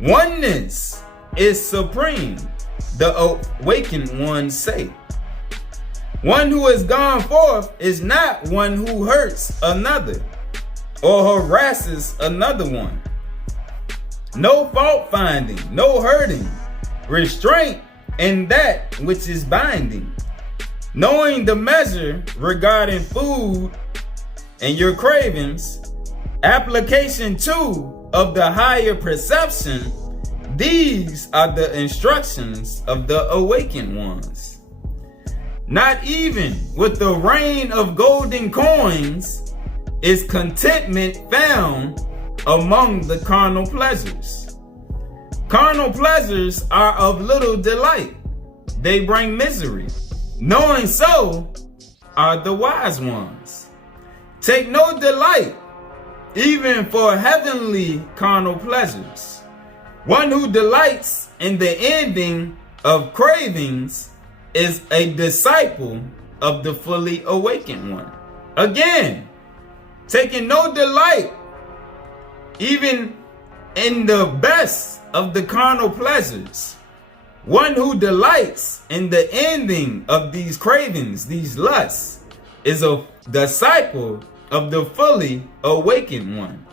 Oneness is supreme, the awakened ones say. One who has gone forth is not one who hurts another or harasses another one. No fault finding, no hurting, restraint in that which is binding. Knowing the measure regarding food and your cravings, application too of the higher perception. These are the instructions of the awakened ones. Not even with the rain of golden coins is contentment found among the carnal pleasures. Carnal pleasures are of little delight. They bring misery. Knowing so are the wise ones. Take no delight even for heavenly carnal pleasures. One who delights in the ending of cravings is a disciple of the fully awakened one. Again, taking no delight even in the best of the carnal pleasures. One who delights in the ending of these cravings, these lusts, is a disciple of the fully awakened one.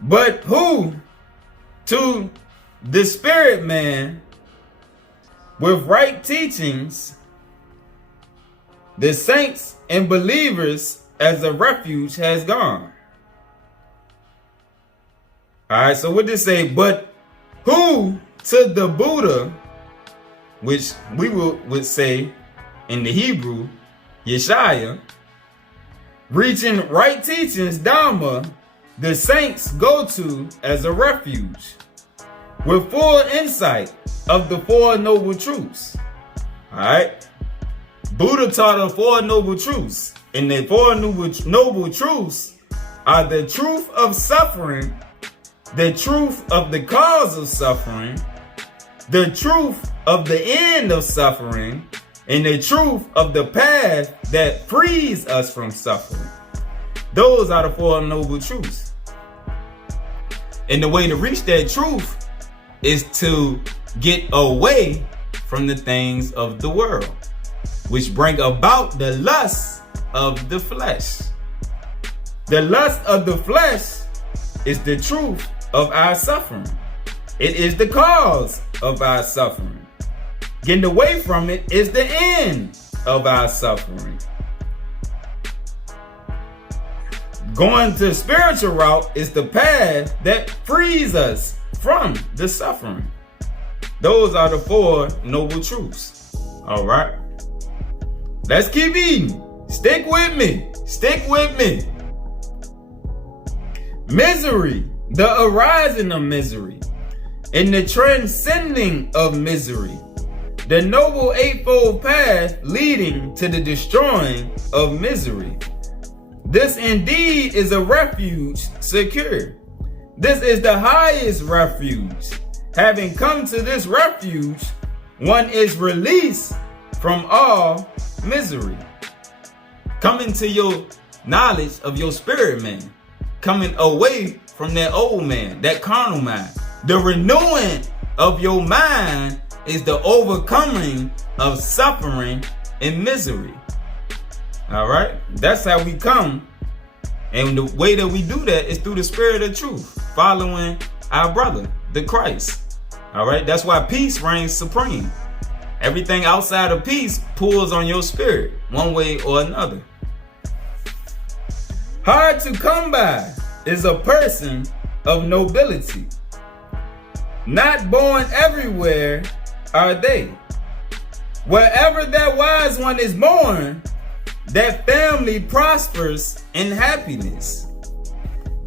But who to the spirit man with right teachings, the saints and believers as a refuge has gone. All right, so what does it say? But who to the Buddha, which we would say in the Hebrew, Yeshaya, reaching right teachings, Dhamma, the saints go to as a refuge, with full insight of the Four Noble Truths. All right, Buddha taught the Four Noble Truths, and the Four Noble Truths are the truth of suffering, the truth of the cause of suffering, the truth of the end of suffering, and the truth of the path that frees us from suffering. Those are the Four Noble Truths. And the way to reach that truth is to get away from the things of the world, which bring about the lust of the flesh. The lust of the flesh is the truth of our suffering. It is the cause of our suffering. Getting away from it is the end of our suffering. Going to the spiritual route is the path that frees us from the suffering. Those are the Four Noble Truths. All right. Let's keep eating. Stick with me. Stick with me. Misery, the arising of misery, and the transcending of misery. The Noble Eightfold Path leading to the destroying of misery. This indeed is a refuge secure. This is the highest refuge. Having come to this refuge, one is released from all misery. Coming to your knowledge of your spirit man. Coming away from that old man, that carnal mind. The renewing of your mind is the overcoming of suffering and misery. All right, that's how we come. And the way that we do that is through the spirit of truth, following our brother, the Christ. All right, that's why peace reigns supreme. Everything outside of peace pulls on your spirit one way or another. Hard to come by is a person of nobility. Not born everywhere are they. Wherever that wise one is born, that family prospers in happiness.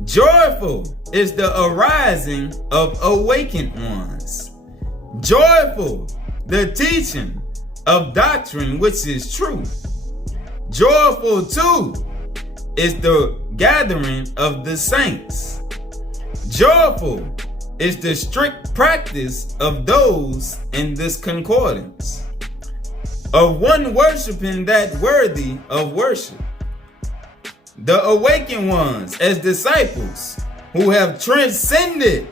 Joyful is the arising of awakened ones. Joyful the teaching of doctrine which is true. Joyful too is the gathering of the saints. Joyful is the strict practice of those in this concordance, of one worshiping that worthy of worship. The awakened ones as disciples who have transcended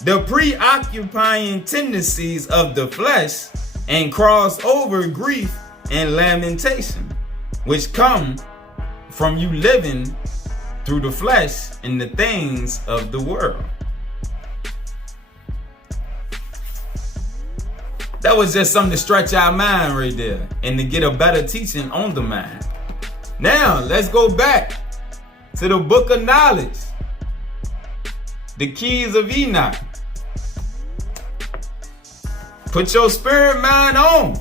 the preoccupying tendencies of the flesh and crossed over grief and lamentation, which come from you living through the flesh and the things of the world. That was just something to stretch our mind right there and to get a better teaching on the mind. Now, let's go back to the book of knowledge, the keys of Enoch. Put your spirit mind on.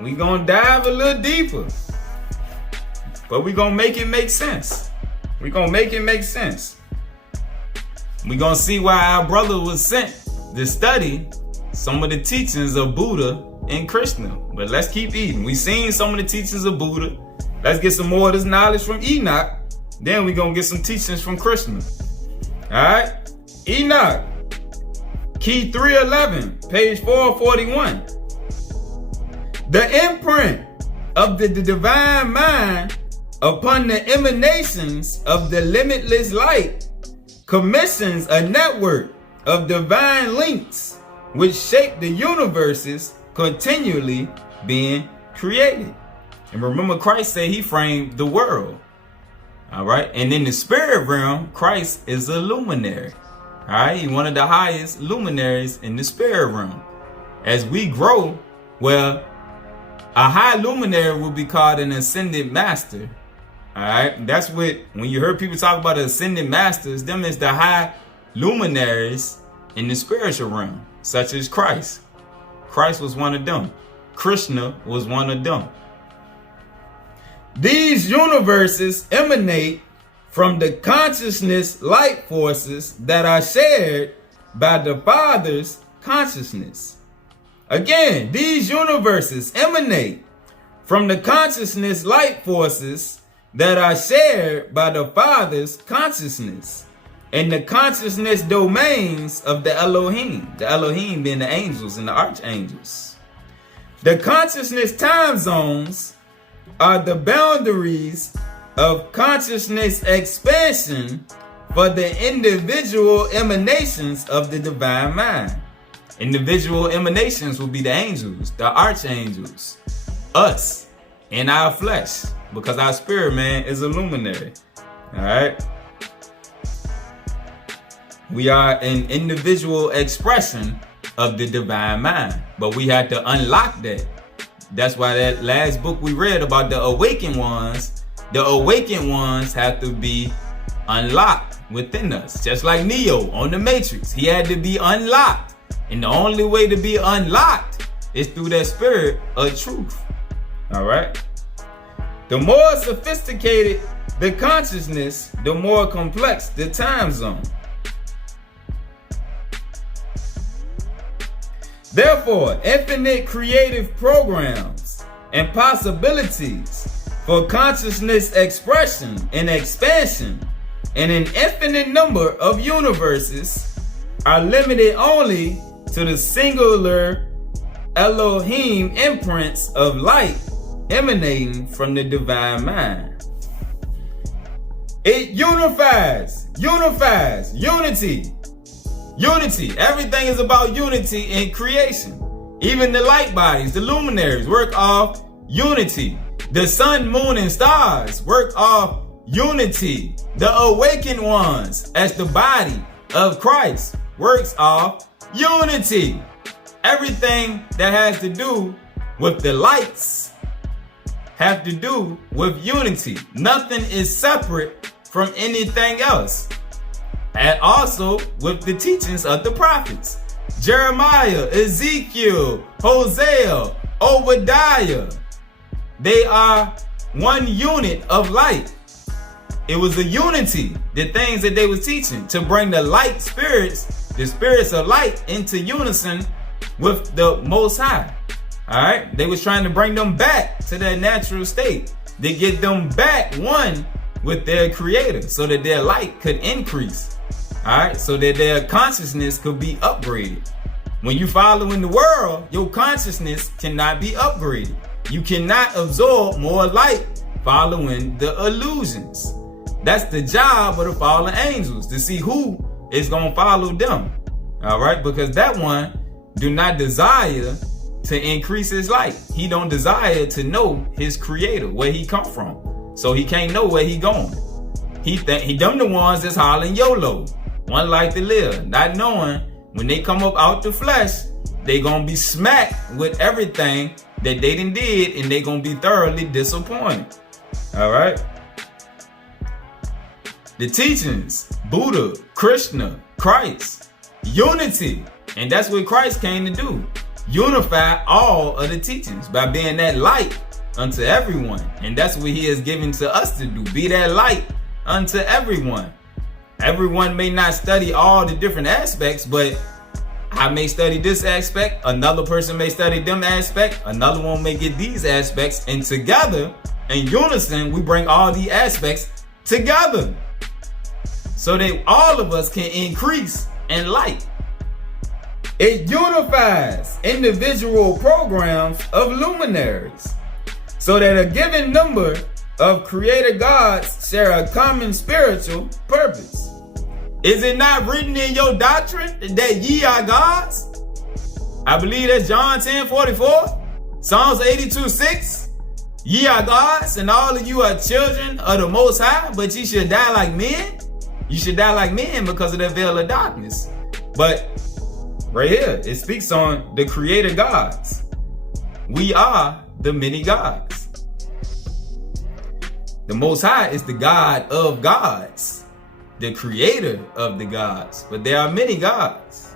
We're going to dive a little deeper, but we're going to make it make sense. We're going to make it make sense. We're going to see why our brother was sent to study some of the teachings of Buddha and Krishna. But let's keep eating. We've seen some of the teachings of Buddha. Let's get some more of this knowledge from Enoch. Then we're going to get some teachings from Krishna. All right? Enoch, key 311, page 441. The imprint of the divine mind upon the emanations of the limitless light commissions a network of divine links which shape the universes continually being created. And remember, Christ said he framed the world. All right. And in the spirit realm, Christ is a luminary. All right. He's one of the highest luminaries in the spirit realm. As we grow, well, a high luminary will be called an ascended master. All right. That's what, when you heard people talk about ascended masters, them is the high luminaries in the spiritual realm, such as Christ. Christ was one of them. Krishna was one of them. These universes emanate from the consciousness light forces that are shared by the Father's consciousness. Again, these universes emanate from the consciousness light forces that are shared by the Father's consciousness. and the consciousness domains of the Elohim being the angels and the archangels. The consciousness time zones are the boundaries of consciousness expansion for the individual emanations of the divine mind. Individual emanations will be the angels, the archangels, us, in our flesh, because our spirit man is a luminary. All right. We are an individual expression of the divine mind, but we have to unlock that. That's why that last book we read about the awakened ones have to be unlocked within us. Just like Neo on the Matrix, he had to be unlocked. And the only way to be unlocked is through that spirit of truth. All right. The more sophisticated the consciousness, the more complex the time zone. Therefore, infinite creative programs and possibilities for consciousness expression and expansion in an infinite number of universes are limited only to the singular Elohim imprints of light emanating from the divine mind. It unifies, unity. Unity. Everything is about unity in creation. Even the light bodies, the luminaries, work off unity. The sun, moon, and stars work off unity. The awakened ones, as the body of Christ, works off unity. Everything that has to do with the lights have to do with unity. Nothing is separate from anything else. And also with the teachings of the prophets. Jeremiah, Ezekiel, Hosea, Obadiah. They are one unit of light. It was a unity, the things that they were teaching, to bring the light spirits, the spirits of light, into unison with the Most High. All right? They was trying to bring them back to their natural state, to get them back one with their Creator, so that their light could increase. All right, so that their consciousness could be upgraded. When you follow in the world, your consciousness cannot be upgraded. You cannot absorb more light following the illusions. That's the job of the fallen angels, to see who is going to follow them. All right, because that one do not desire to increase his light. He don't desire to know his Creator, where he come from. So he can't know where he going. He them the ones that's hollering YOLO. One life to live, not knowing when they come up out the flesh, they gonna be smacked with everything that they done did, and they gonna be thoroughly disappointed. All right. The teachings, Buddha, Krishna, Christ, unity, and that's what Christ came to do. Unify all of the teachings by being that light unto everyone, and that's what He has given to us to do. Be that light unto everyone. Everyone may not study all the different aspects, but I may study this aspect, another person may study them aspect, another one may get these aspects, and together, in unison, we bring all the aspects together so that all of us can increase in light. It unifies individual programs of luminaries so that a given number of creator gods share a common spiritual purpose. Is it not written in your doctrine that ye are gods? I believe that's John 10:44, Psalms 82:6. Ye are gods, and all of you are children of the Most High, but ye should die like men. You should die like men because of the veil of darkness. But right here, it speaks on the creator gods. We are the many gods. The Most High is the God of gods, the creator of the gods, but there are many gods.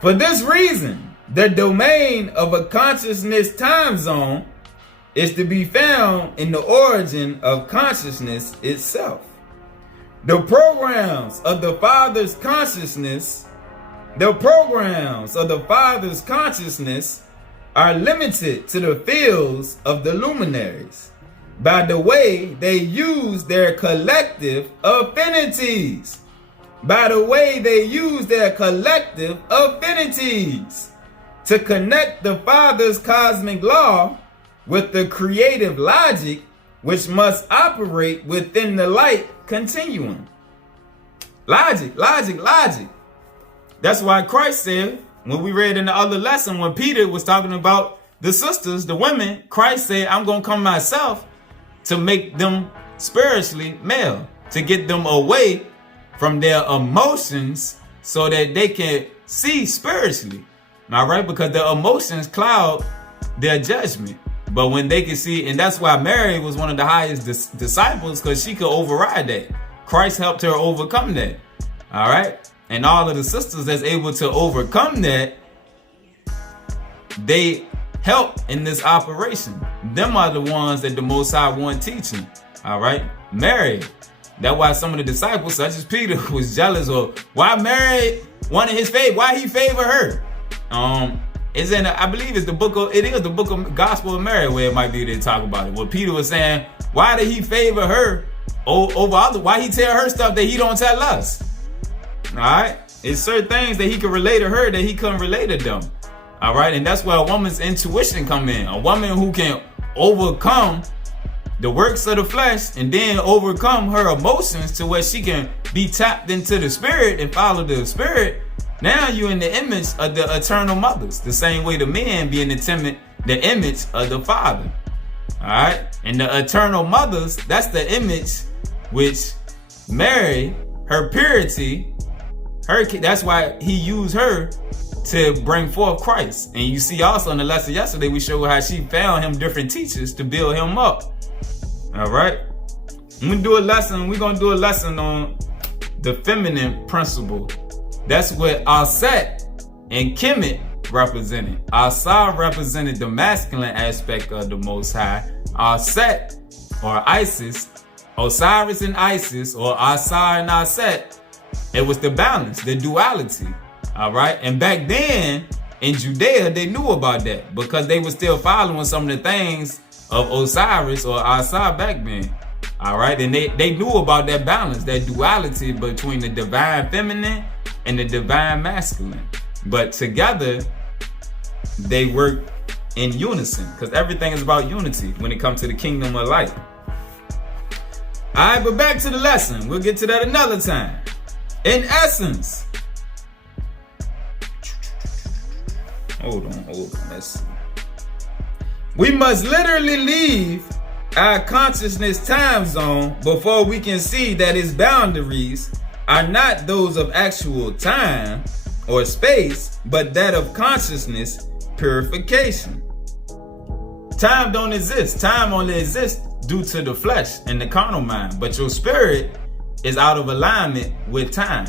For this reason, the domain of a consciousness time zone is to be found in the origin of consciousness itself. The programs of the Father's consciousness, are limited to the fields of the luminaries. by the way they use their collective affinities. By the way they use their collective affinities to connect the Father's cosmic law with the creative logic which must operate within the light continuum. Logic. That's why Christ said, when we read in the other lesson, when Peter was talking about the sisters, the women, Christ said, I'm going to come myself to make them spiritually male, to get them away from their emotions so that they can see spiritually. All right? Because the emotions cloud their judgment. But when they can see, and that's why Mary was one of the highest disciples, because she could override that. Christ helped her overcome that. All right? And all of the sisters that's able to overcome that, they help in this operation. Them are the ones that the Most High want teaching. All right? Mary. That's why some of the disciples, such as Peter, was jealous of why Mary wanted his favor, why he favored her. It's in, I believe it's the book of Gospel of Mary where it might be they talk about it. Where Peter was saying, why did he favor her over others? Why he tell her stuff that he don't tell us? All right? It's certain things that he can relate to her that he couldn't relate to them. All right? And that's where a woman's intuition come in. A woman who can overcome the works of the flesh and then overcome her emotions to where she can be tapped into the spirit and follow the spirit. Now you're in the image of the eternal mothers, the same way the men be in the image of the Father. All right? And the eternal mothers, that's the image which Mary, her purity, that's why he used her to bring forth Christ. And you see also in the lesson yesterday, we showed how she found him different teachers to build him up. All right? We're going to do a lesson on the feminine principle. That's what Aset and Kemet represented. Asa represented the masculine aspect of the Most High. Aset, or Isis, Osiris and Isis, or Asa and Aset, it was the balance, the duality. All right? And back then, in Judea, they knew about that because they were still following some of the things of Osiris or Asa back then. All right? And they knew about that balance, that duality between the divine feminine and the divine masculine. But together, they work in unison because everything is about unity when it comes to the kingdom of light. All right, but back to the lesson. We'll get to that another time. In essence, hold on, let's see. We must literally leave our consciousness time zone before we can see that its boundaries are not those of actual time or space, but that of consciousness purification. Time don't exist. Time only exists due to the flesh and the carnal mind, but your spirit is out of alignment with time.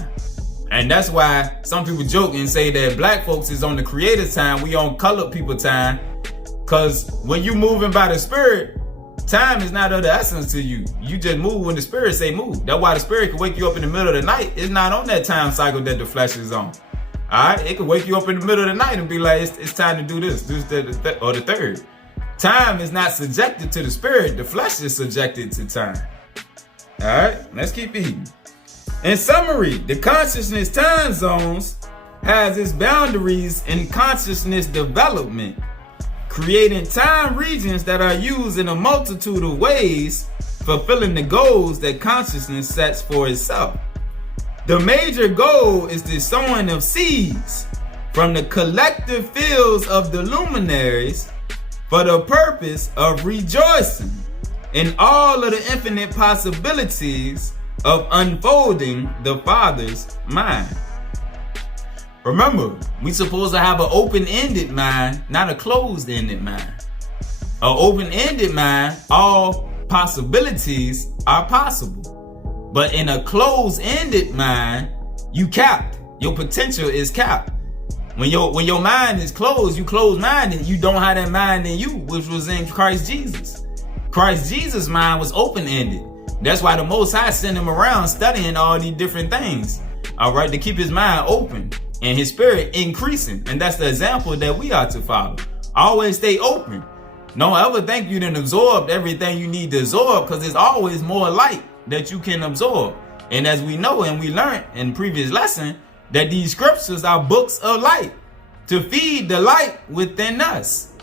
And that's why some people joke and say that black folks is on the creative time, we on colored people time, because when you moving by the spirit, time is not of the essence to you. You just move when the spirit say move. That's why the spirit can wake you up in the middle of the night. It's not on that time cycle that the flesh is on. All right? It can wake you up in the middle of the night and be like, it's time to do this, or the third. Time is not subjected to the spirit. The flesh is subjected to time. All right? Let's keep eating. In summary, the consciousness time zones has its boundaries in consciousness development, creating time regions that are used in a multitude of ways, fulfilling the goals that consciousness sets for itself. The major goal is the sowing of seeds from the collective fields of the luminaries for the purpose of rejoicing in all of the infinite possibilities of unfolding the Father's mind. Remember, we supposed to have an open-ended mind, not a closed-ended mind. An open-ended mind, all possibilities are possible. But in a closed-ended mind, you capped. Your potential is capped. When your mind is closed, you closed-minded, you don't have that mind in you, which was in Christ Jesus. Christ Jesus' mind was open-ended. That's why the Most High sent him around studying all these different things, all right, to keep his mind open and his spirit increasing. And that's the example that we are to follow. Always stay open. Don't ever think you done absorbed everything you need to absorb, because there's always more light that you can absorb. And as we know and we learned in previous lesson, that these scriptures are books of light to feed the light within us.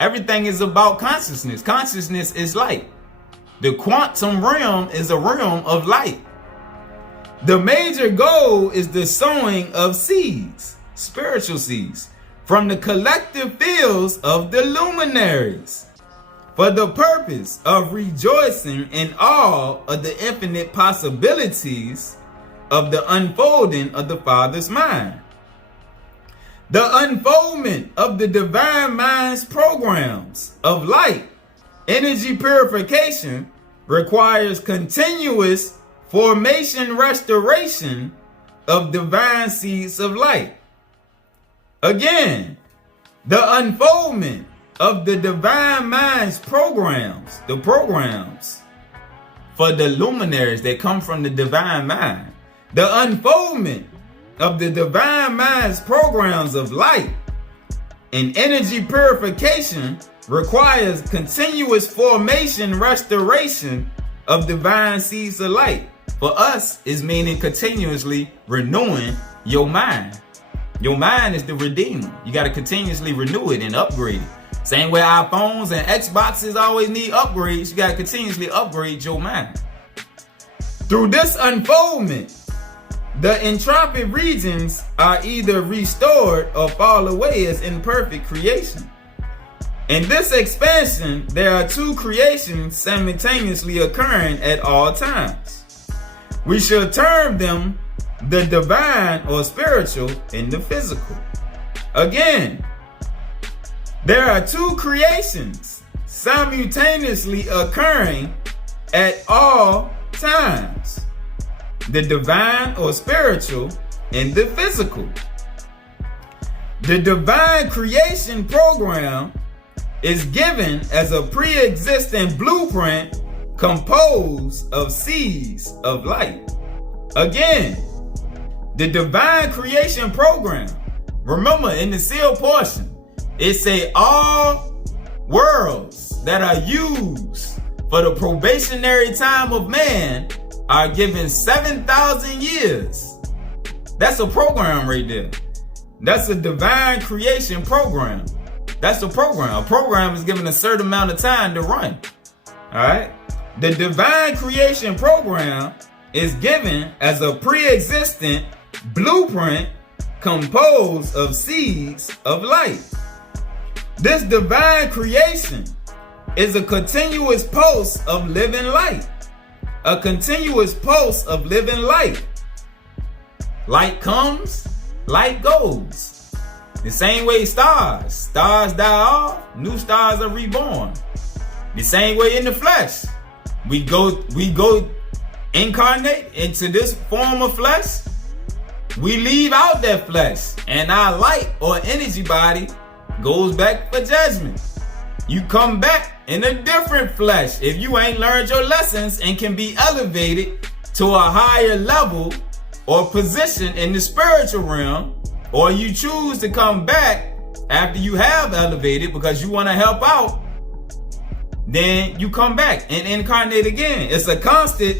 Everything is about consciousness. Consciousness is light. The quantum realm is a realm of light. The major goal is the sowing of seeds, spiritual seeds, from the collective fields of the luminaries, for the purpose of rejoicing in all of the infinite possibilities of the unfolding of the Father's mind. The unfoldment of the divine mind's programs of light, energy purification, requires continuous formation restoration of divine seeds of light. Again, the unfoldment of the divine mind's programs, the programs for the luminaries that come from the divine mind, the unfoldment of the divine mind's programs of light and energy purification requires continuous formation restoration of divine seeds of light. For us, is meaning continuously renewing your mind. Your mind is the redeemer. You got to continuously renew it and upgrade it. Same way our phones and Xboxes always need upgrades, you got to continuously upgrade your mind. Through this unfoldment, the entropic regions are either restored or fall away as imperfect creation. In this expansion, there are two creations simultaneously occurring at all times. We shall term them the divine or spiritual and the physical. Again, there are two creations simultaneously occurring at all times. The divine or spiritual and the physical. The divine creation program is given as a pre-existing blueprint composed of seeds of light. Again, the divine creation program. Remember, in the sealed portion, it say all worlds that are used for the probationary time of man are given 7,000 years. That's a program right there. That's a divine creation program. That's a program. A program is given a certain amount of time to run. All right. The divine creation program is given as a pre-existent blueprint composed of seeds of light. This divine creation is a continuous pulse of living light. A continuous pulse of living light. Light comes, light goes. The same way stars die off, new stars are reborn. The same way in the flesh. We go incarnate into this form of flesh. We leave out that flesh, and our light or energy body goes back for judgment. You come back in a different flesh if you ain't learned your lessons and can be elevated to a higher level or position in the spiritual realm, or you choose to come back after you have elevated because you want to help out, then you come back and incarnate again. It's a constant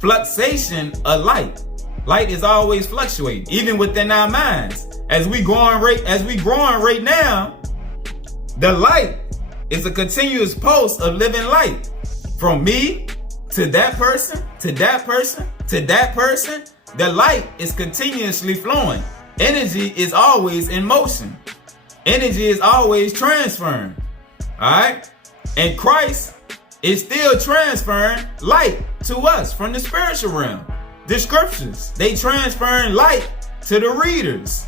fluctuation of light. Light is always fluctuating, even within our minds. As we growing right now, the light is a continuous pulse of living light. From me to that person, to that person, to that person, the light is continuously flowing. Energy is always in motion. Energy is always transferring. All right? And Christ is still transferring light to us from the spiritual realm. The scriptures, they transferring light to the readers.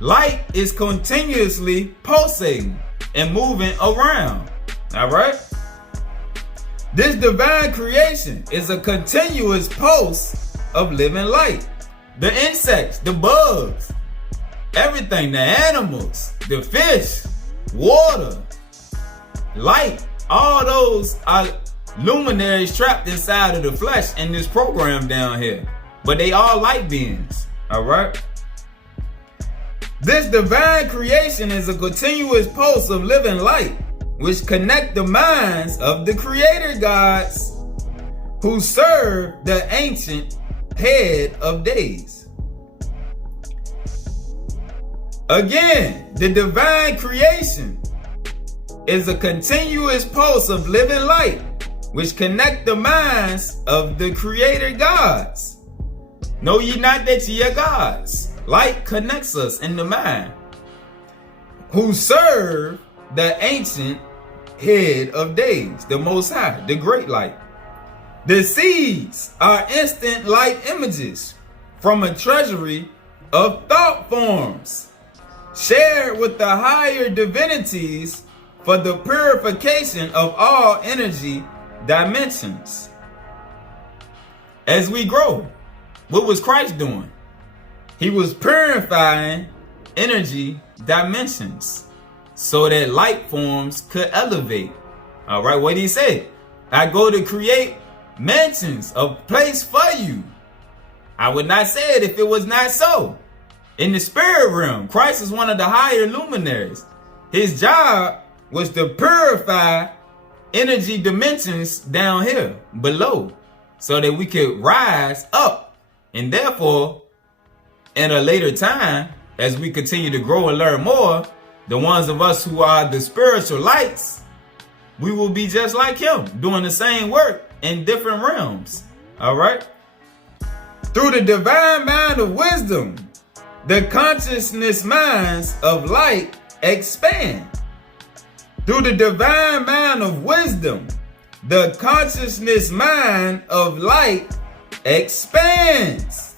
Light is continuously pulsating and moving around. All right? This divine creation is a continuous pulse of living light. The insects, the bugs, everything, the animals, the fish, water, light, all those are luminaries trapped inside of the flesh in this program down here. But they all light beings. All right? This divine creation is a continuous pulse of living light. which connect the minds of the creator gods who serve the ancient head of days. Again, the divine creation is a continuous pulse of living light which connect the minds of the creator gods. Know ye not that ye are gods? Light connects us in the mind, who serve the ancient head of days, the Most High, the great light. The seeds are instant light images from a treasury of thought forms, shared with the higher divinities for the purification of all energy dimensions. As we grow, what was Christ doing? He was purifying energy dimensions so that light forms could elevate. All right, what did he say? I go to create mansions, a place for you. I would not say it if it was not so. In the spirit realm, Christ is one of the higher luminaries. His job was to purify energy dimensions down here below so that we could rise up. And therefore, in a later time, as we continue to grow and learn more, the ones of us who are the spiritual lights, we will be just like him, doing the same work in different realms. All right? Through the divine mind of wisdom, the consciousness minds of light expand. Through the divine mind of wisdom, the consciousness mind of light expands.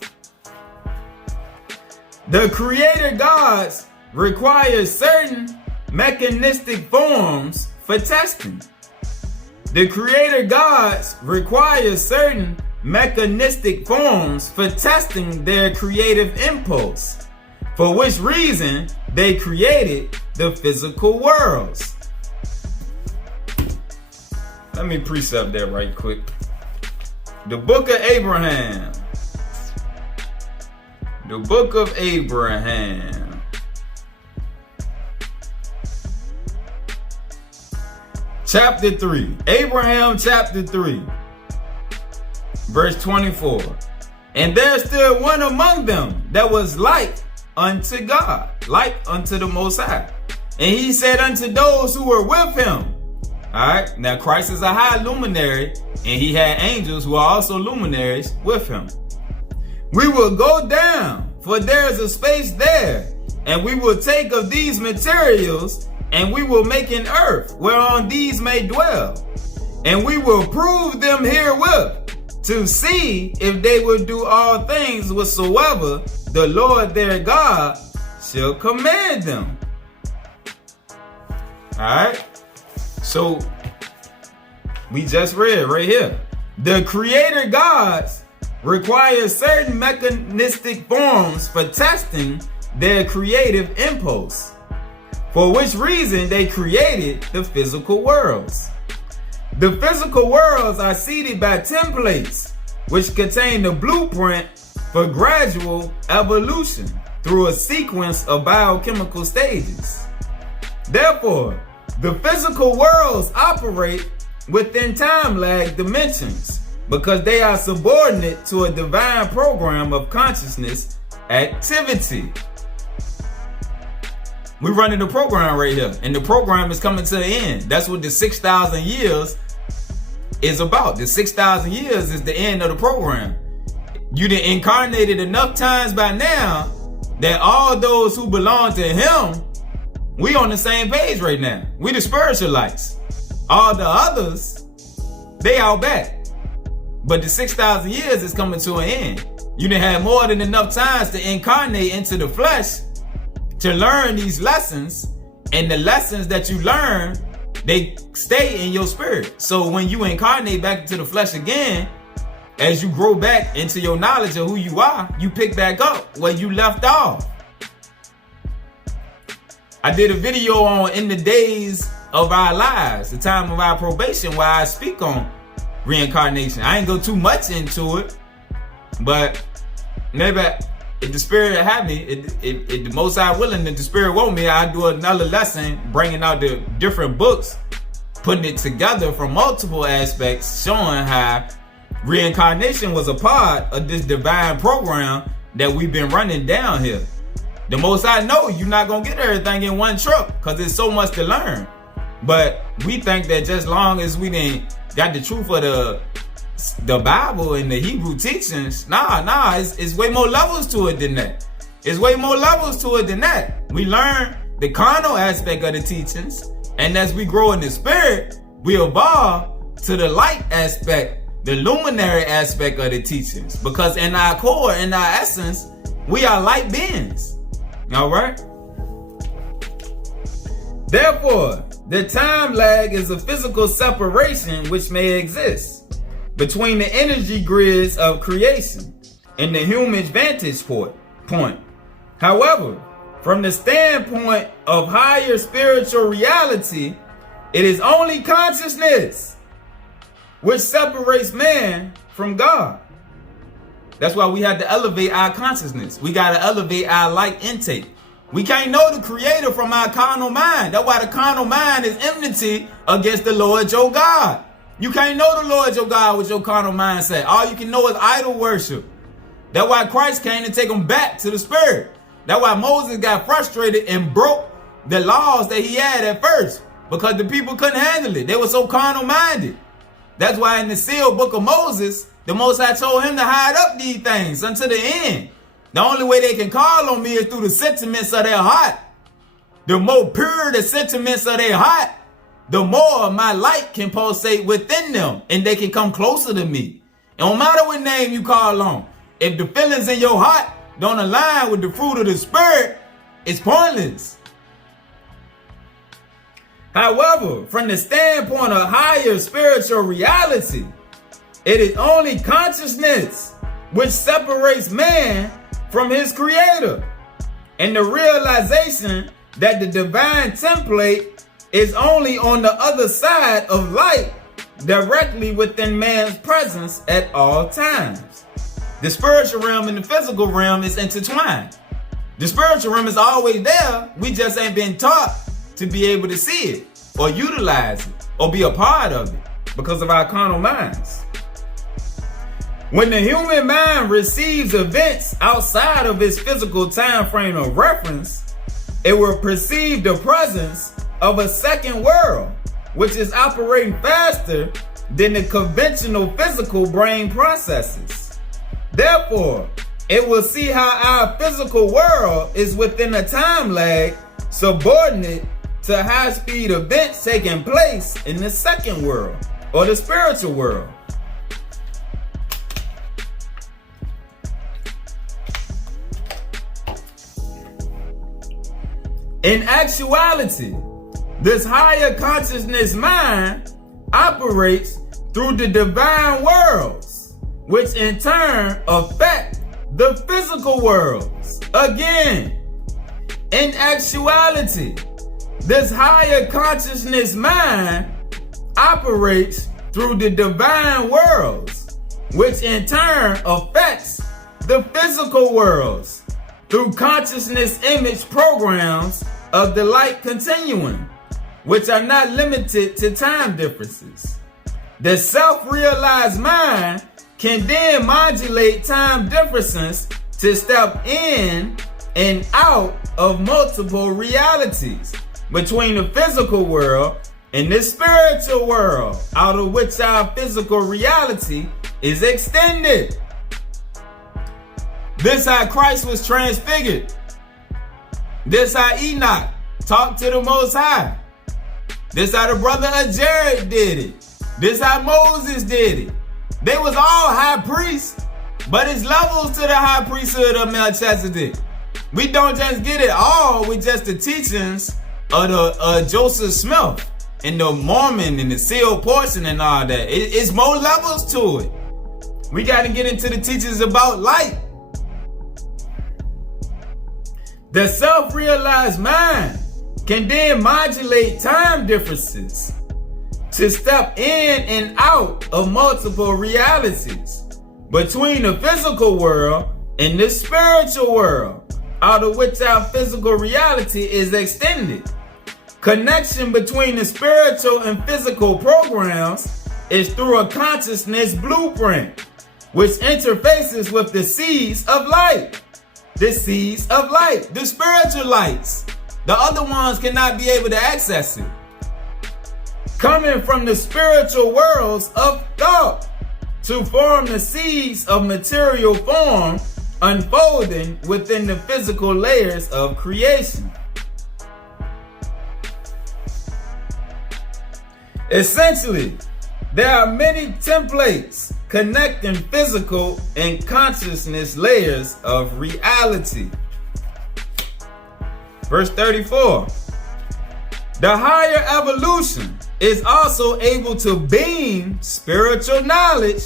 The creator gods require certain mechanistic forms for testing. The creator gods require certain mechanistic forms for testing their creative impulse, for which reason they created the physical worlds. Let me precept that right quick. The book of Abraham. The book of Abraham. Chapter 3. Abraham chapter 3. Verse 24. And there stood one among them that was like unto God, like unto the Most High. And he said unto those who were with him. Alright, now Christ is a high luminary, and he had angels who are also luminaries with him. We will go down, for there is a space there, and we will take of these materials, and we will make an earth whereon these may dwell. And we will prove them herewith, to see if they will do all things whatsoever the Lord their God shall command them. Alright, so we just read right here. The creator gods require certain mechanistic forms for testing their creative impulse, for which reason they created the physical worlds. The physical worlds are seeded by templates, which contain the blueprint for gradual evolution through a sequence of biochemical stages. Therefore, the physical worlds operate within time lag dimensions because they are subordinate to a divine program of consciousness activity. We're running the program right here, and the program is coming to the end. That's what the 6,000 years is about. The 6,000 years is the end of the program. You done incarnated enough times by now that all those who belong to him, we on the same page right now. We the spiritual lights. All the others, they out back. But the 6,000 years is coming to an end. You done had more than enough times to incarnate into the flesh to learn these lessons, and the lessons that you learn, they stay in your spirit. So when you incarnate back into the flesh again, as you grow back into your knowledge of who you are, you pick back up where you left off. I did a video on in the days of our lives, the time of our probation, where I speak on reincarnation. I ain't go too much into it, but maybe if the Spirit have me, if the Most High willing, if the Spirit want me, I'll do another lesson, bringing out the different books, putting it together from multiple aspects, showing how reincarnation was a part of this divine program that we've been running down here. The Most High know you're not going to get everything in one trip because there's so much to learn. But we think that just long as we didn't got the truth of the Bible and the Hebrew teachings, it's way more levels to it than that. It's way more levels to it than that. We learn the carnal aspect of the teachings, and as we grow in the spirit, we evolve to the light aspect, the luminary aspect of the teachings. Because in our core, in our essence, we are light beings. All right? Therefore, the time lag is a physical separation which may exist between the energy grids of creation and the human vantage point. However, from the standpoint of higher spiritual reality, it is only consciousness which separates man from God. That's why we have to elevate our consciousness. We got to elevate our light intake. We can't know the Creator from our carnal mind. That's why the carnal mind is enmity against the Lord your God. You can't know the Lord your God with your carnal mindset. All you can know is idol worship. That's why Christ came to take them back to the Spirit. That's why Moses got frustrated and broke the laws that he had at first, because the people couldn't handle it. They were so carnal minded. That's why in the sealed book of Moses, the Most High told him to hide up these things until the end. The only way they can call on me is through the sentiments of their heart. The more pure the sentiments of their heart, the more my light can pulsate within them and they can come closer to me. It don't matter what name you call on. If the feelings in your heart don't align with the fruit of the Spirit, it's pointless. However, from the standpoint of higher spiritual reality, it is only consciousness which separates man from his Creator, and the realization that the divine template is only on the other side of light, directly within man's presence at all times. The spiritual realm and the physical realm is intertwined. The spiritual realm is always there. We just ain't been taught to be able to see it or utilize it or be a part of it because of our carnal minds. When the human mind receives events outside of its physical time frame of reference, it will perceive the presence of a second world, which is operating faster than the conventional physical brain processes. Therefore, it will see how our physical world is within a time lag subordinate to high-speed events taking place in the second world or the spiritual world. In actuality, this higher consciousness mind operates through the divine worlds, which in turn affect the physical worlds. Again, in actuality, this higher consciousness mind operates through the divine worlds, which in turn affects the physical worlds through consciousness image programs of the light continuum, which are not limited to time differences. The self-realized mind can then modulate time differences to step in and out of multiple realities between the physical world and the spiritual world, out of which our physical reality is extended. This how Christ was transfigured. This how Enoch talked to the Most High. This how the brother of Jared did it. This how Moses did it. They was all high priests, but it's levels to the high priesthood of Melchizedek. We don't just get it all with just the teachings of the Joseph Smith and the Mormon and the sealed portion and all that. It's more levels to it. We got to get into the teachings about light. The self-realized mind can then modulate time differences to step in and out of multiple realities between the physical world in the spiritual world, out of which our physical reality is extended. Connection between the spiritual and physical programs is through a consciousness blueprint, which interfaces with the seeds of light. The seeds of light, the spiritual lights. The other ones cannot be able to access it. Coming from the spiritual worlds of thought to form the seeds of material form, unfolding within the physical layers of creation. Essentially, there are many templates connecting physical and consciousness layers of reality. Verse 34. The higher evolution is also able to beam spiritual knowledge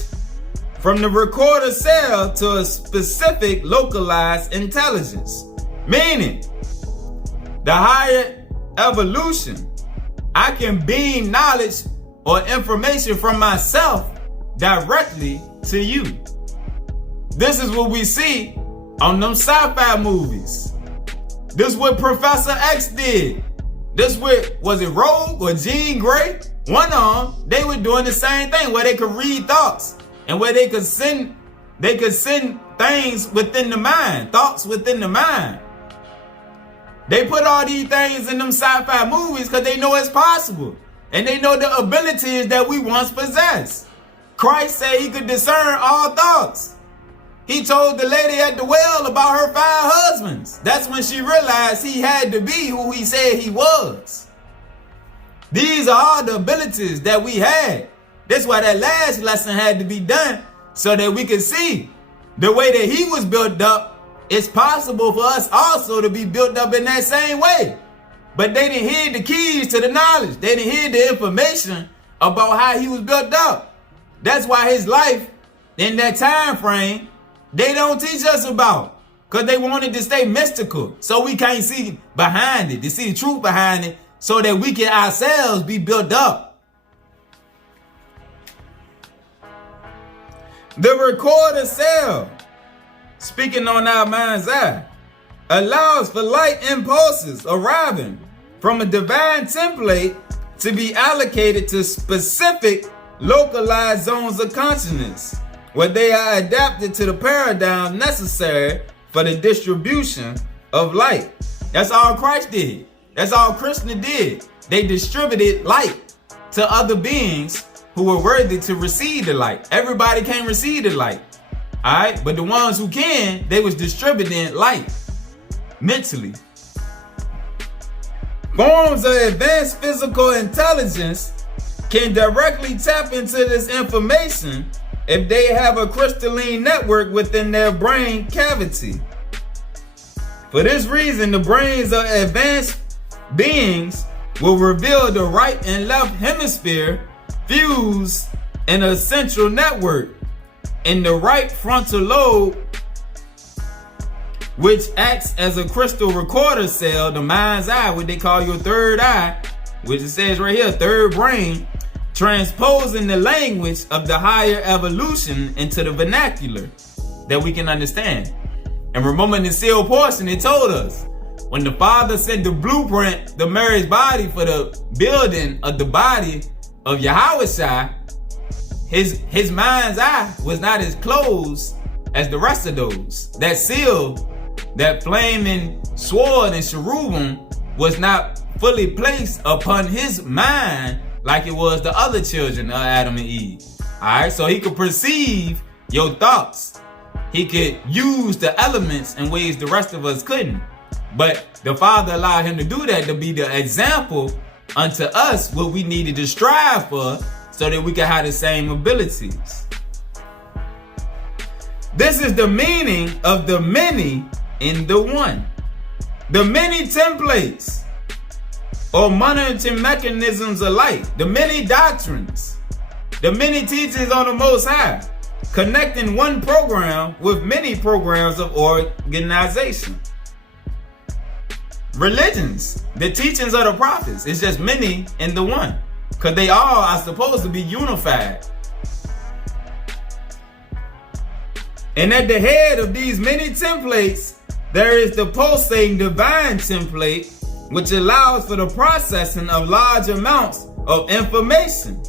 from the recorder cell to a specific localized intelligence. Meaning, the higher evolution, I can beam knowledge or information from myself directly to you. This is what we see on them sci-fi movies. This is what Professor X did. This what, was it Rogue or Jean Grey? One of them, they were doing the same thing where they could read thoughts and where they could send things within the mind, thoughts within the mind. They put all these things in them sci-fi movies because they know it's possible. And they know the abilities that we once possessed. Christ said he could discern all thoughts. He told the lady at the well about her 5 husbands. That's when she realized he had to be who he said he was. These are all the abilities that we had. That's why that last lesson had to be done so that we could see the way that he was built up. It's possible for us also to be built up in that same way. But they didn't hear the keys to the knowledge. They didn't hear the information about how he was built up. That's why his life in that time frame, they don't teach us about. Because they wanted to stay mystical. So we can't see behind it, to see the truth behind it, so that we can ourselves be built up. The recorder cell, speaking on our mind's eye, allows for light impulses arriving from a divine template to be allocated to specific localized zones of consciousness, where they are adapted to the paradigm necessary for the distribution of light. That's all Christ did. That's all Krishna did. They distributed light to other beings who were worthy to receive the light. Everybody can't receive the light. All right, but the ones who can, they was distributing light mentally. Forms of advanced physical intelligence can directly tap into this information if they have a crystalline network within their brain cavity. For this reason, the brains of advanced beings will reveal the right and left hemisphere fused in a central network in the right frontal lobe, which acts as a crystal recorder cell, the mind's eye, what they call your third eye, which it says right here, third brain, transposing the language of the higher evolution into the vernacular that we can understand. And remember in the sealed portion, it told us, when the Father sent the blueprint, the Mary's body for the building of the body of Yahushua, his mind's eye was not as closed as the rest of those. That seal, that flaming sword and cherubim was not fully placed upon his mind like it was the other children of Adam and Eve. Alright, so he could perceive your thoughts. He could use the elements in ways the rest of us couldn't. But the Father allowed him to do that to be the example unto us what we needed to strive for so that we could have the same abilities. This is the meaning of the many in the one. The many templates or monitoring mechanisms of light, the many doctrines, the many teachings on the Most High, connecting one program with many programs of organization. Religions, the teachings of the prophets, it's just many in the one, because they all are supposed to be unified. And at the head of these many templates, there is the pulsating divine template, which allows for the processing of large amounts of information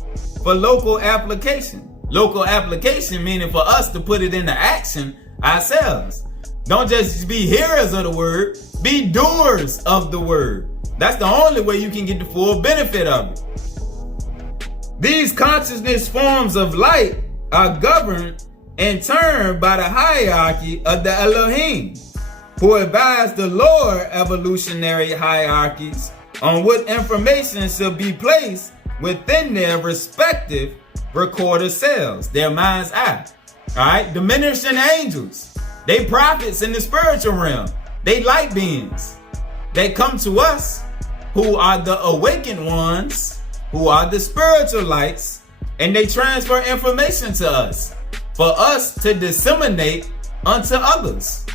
for local application. Local application meaning for us to put it into action ourselves. Don't just be hearers of the word, be doers of the word. That's the only way you can get the full benefit of it. These consciousness forms of light are governed in turn by the hierarchy of the Elohim, who advise the lower evolutionary hierarchies on what information should be placed within their respective recorder cells, their mind's eye. All right, diminishing angels, they prophets in the spiritual realm, they light beings. They come to us, who are the awakened ones, who are the spiritual lights, and they transfer information to us for us to disseminate unto others.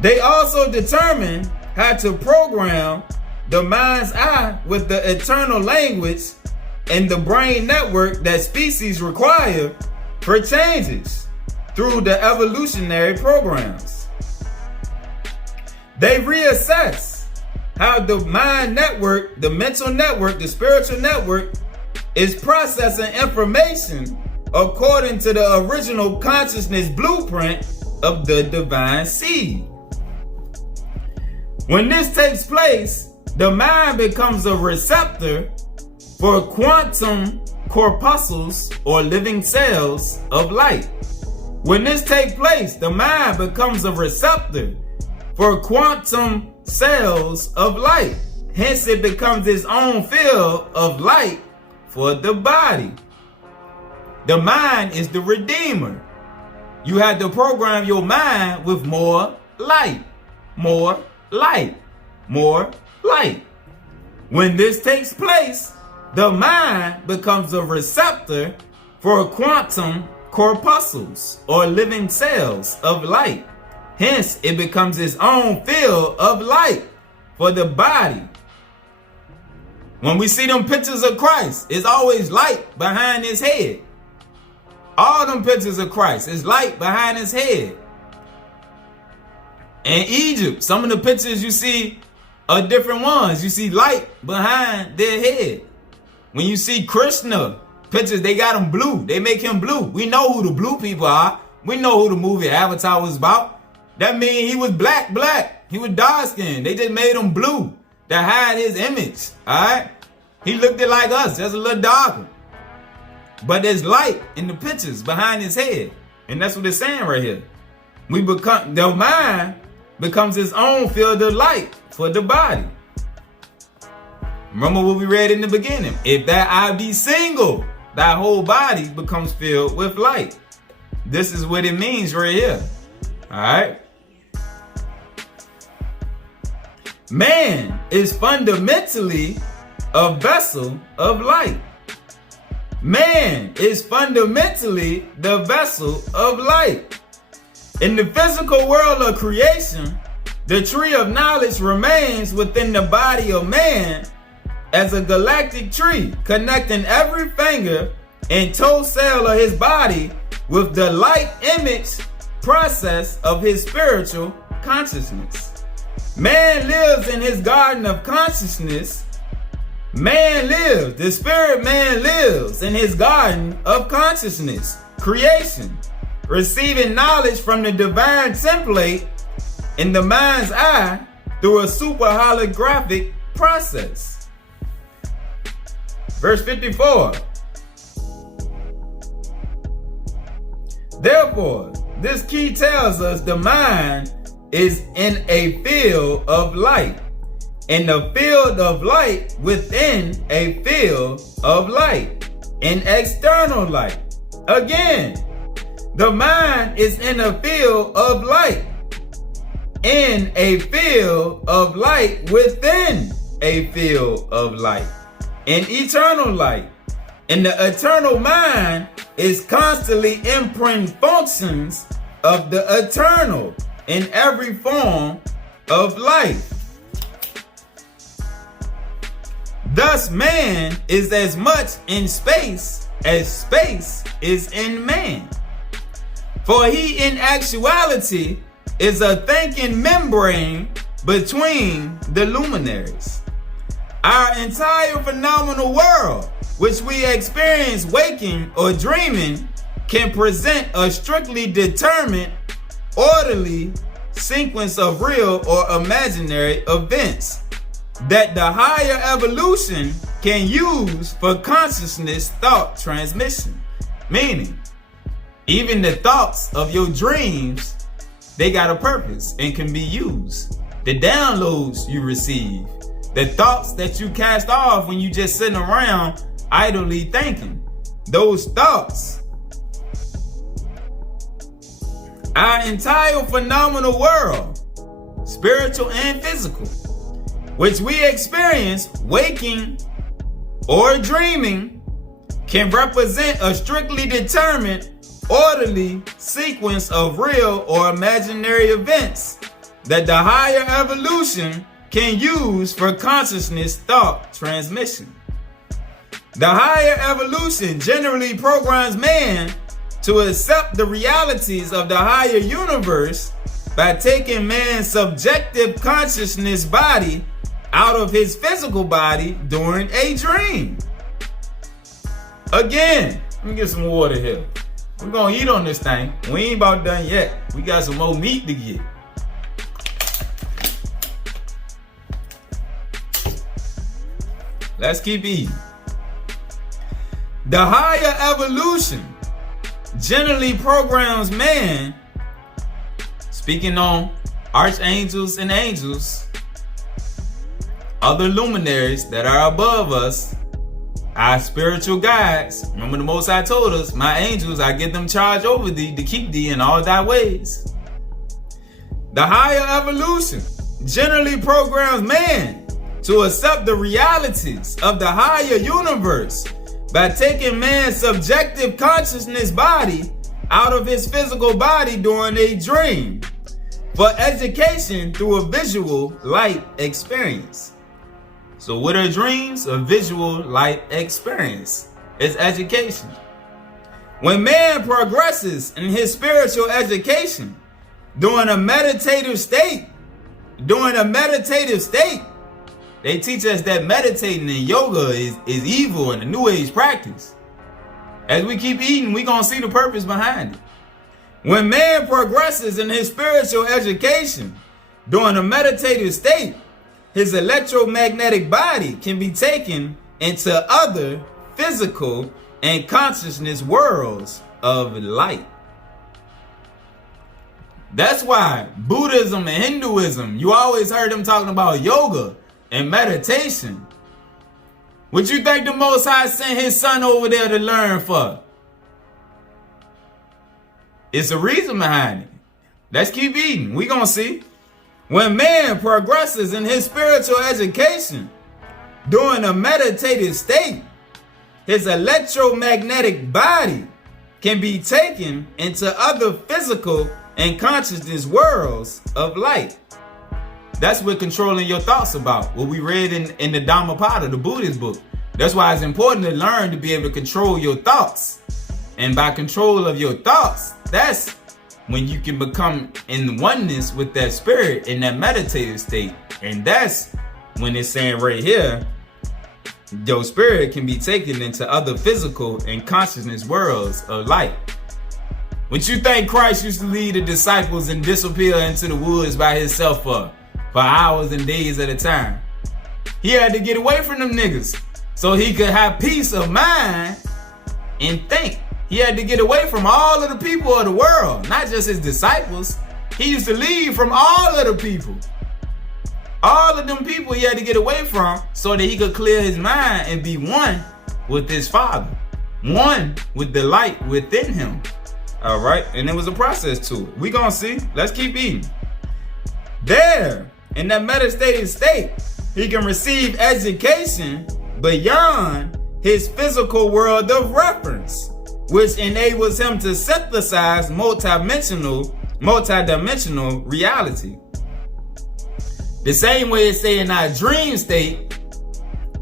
They also determine how to program the mind's eye with the eternal language and the brain network that species require for changes through the evolutionary programs. They reassess how the mind network, the mental network, the spiritual network is processing information according to the original consciousness blueprint of the divine seed. When this takes place, the mind becomes a receptor for quantum corpuscles or living cells of light. When this takes place, the mind becomes a receptor for quantum cells of light. Hence, it becomes its own field of light for the body. The mind is the redeemer. You have to program your mind with more light, more light, more light. When this takes place, the mind becomes a receptor for quantum corpuscles or living cells of light. Hence, it becomes its own field of light for the body. When we see them pictures of Christ, it's always light behind his head. All them pictures of Christ is light behind his head. In Egypt, some of the pictures you see are different ones. You see light behind their head. When you see Krishna pictures, they got him blue. They make him blue. We know who the blue people are. We know who the movie Avatar was about. That means he was black. He was dark skinned. They just made him blue to hide his image. Alright? He looked it like us, just a little darker. But there's light in the pictures behind his head. And that's what it's saying right here. The mind becomes its own field of light for the body. Remember what we read in the beginning. If that eye be single, thy whole body becomes filled with light. This is what it means right here. Alright? Man is fundamentally a vessel of light. Man is fundamentally the vessel of light. In the physical world of creation, the tree of knowledge remains within the body of man as a galactic tree, connecting every finger and toe cell of his body with the light image process of his spiritual consciousness. Man lives in his garden of consciousness. Man lives, the spirit man lives in his garden of consciousness, creation, receiving knowledge from the divine template in the mind's eye through a super holographic process. Verse 54. Therefore, this key tells us the mind is in a field of light. In the field of light within a field of light. In external light. Again, the mind is in a field of light. In a field of light within a field of light. In eternal light. And the eternal mind is constantly imprinting functions of the eternal in every form of life. Thus, man is as much in space as space is in man. For he in actuality is a thinking membrane between the luminaries. Our entire phenomenal world, which we experience waking or dreaming, can present a strictly determined, orderly sequence of real or imaginary events that the higher evolution can use for consciousness thought transmission. Meaning, even the thoughts of your dreams, they got a purpose and can be used. The downloads you receive, the thoughts that you cast off when you just sitting around idly thinking, those thoughts, our entire phenomenal world, spiritual and physical, which we experience waking or dreaming, can represent a strictly determined, orderly sequence of real or imaginary events that the higher evolution can use for consciousness thought transmission. The higher evolution generally programs man to accept the realities of the higher universe by taking man's subjective consciousness body out of his physical body during a dream. Again, let me get some water here. We're gonna eat on this thing. We ain't about done yet. We got some more meat to get. Let's keep eating. The higher evolution generally programs man, speaking on archangels and angels, other luminaries that are above us, our spiritual guides. Remember the Most High told us, my angels, I give them charge over thee to keep thee in all thy ways. The higher evolution generally programs man to accept the realities of the higher universe by taking man's subjective consciousness body out of his physical body during a dream for education through a visual light experience. So what are dreams? A visual light experience. It's education. When man progresses in his spiritual education during a meditative state, they teach us that meditating in yoga is evil and a new age practice. As we keep eating, we're going to see the purpose behind it. When man progresses in his spiritual education during a meditative state, his electromagnetic body can be taken into other physical and consciousness worlds of light. That's why Buddhism and Hinduism, you always heard them talking about yoga and meditation. What you think the Most High sent his son over there to learn for? It's a reason behind it. Let's keep eating. We're going to see. When man progresses in his spiritual education during a meditative state, his electromagnetic body can be taken into other physical and consciousness worlds of light. That's what controlling your thoughts about. What we read in the Dhammapada, the Buddhist book. That's why it's important to learn to be able to control your thoughts. And by control of your thoughts, that's when you can become in oneness with that spirit in that meditative state. And that's when it's saying right here, your spirit can be taken into other physical and consciousness worlds of light. What you think Christ used to lead the disciples and disappear into the woods by himself for hours and days at a time? He had to get away from them niggas so he could have peace of mind and think. He had to get away from all of the people of the world, not just his disciples. He used to leave from all of the people. All of them people he had to get away from so that he could clear his mind and be one with his Father. One with the light within him. All right? And there was a process to it. We gonna see. Let's keep eating. There, in that meditative state, he can receive education beyond his physical world of reference, which enables him to synthesize multidimensional reality. The same way it say in our dream state,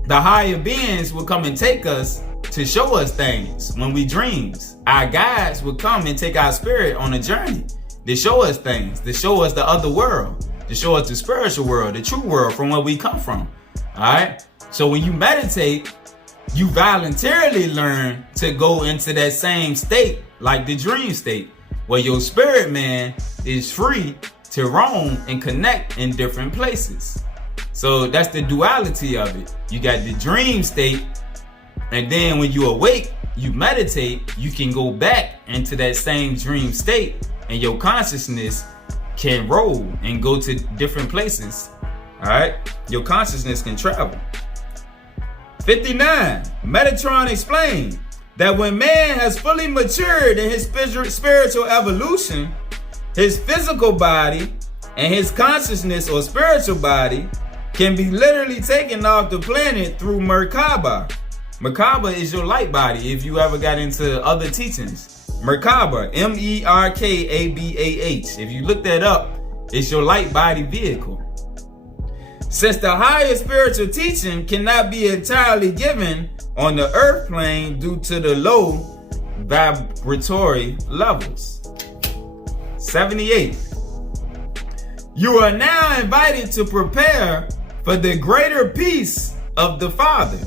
the higher beings will come and take us to show us things when we dreams. Our guides would come and take our spirit on a journey to show us things, to show us the other world, to show us the spiritual world, the true world from where we come from. All right. So when you meditate, you voluntarily learn to go into that same state, like the dream state, where your spirit man is free to roam and connect in different places. So that's the duality of it. You got the dream state, and then when you awake, you meditate, you can go back into that same dream state, and your consciousness can roll and go to different places. All right, your consciousness can travel. 59. Metatron explained that when man has fully matured in his spiritual evolution, his physical body and his consciousness or spiritual body can be literally taken off the planet through Merkaba. Merkaba is your light body if you ever got into other teachings. Merkaba, Merkabah. If you look that up, it's your light body vehicle. Since the higher spiritual teaching cannot be entirely given on the earth plane due to the low vibratory levels. 78. You are now invited to prepare for the greater peace of the Father,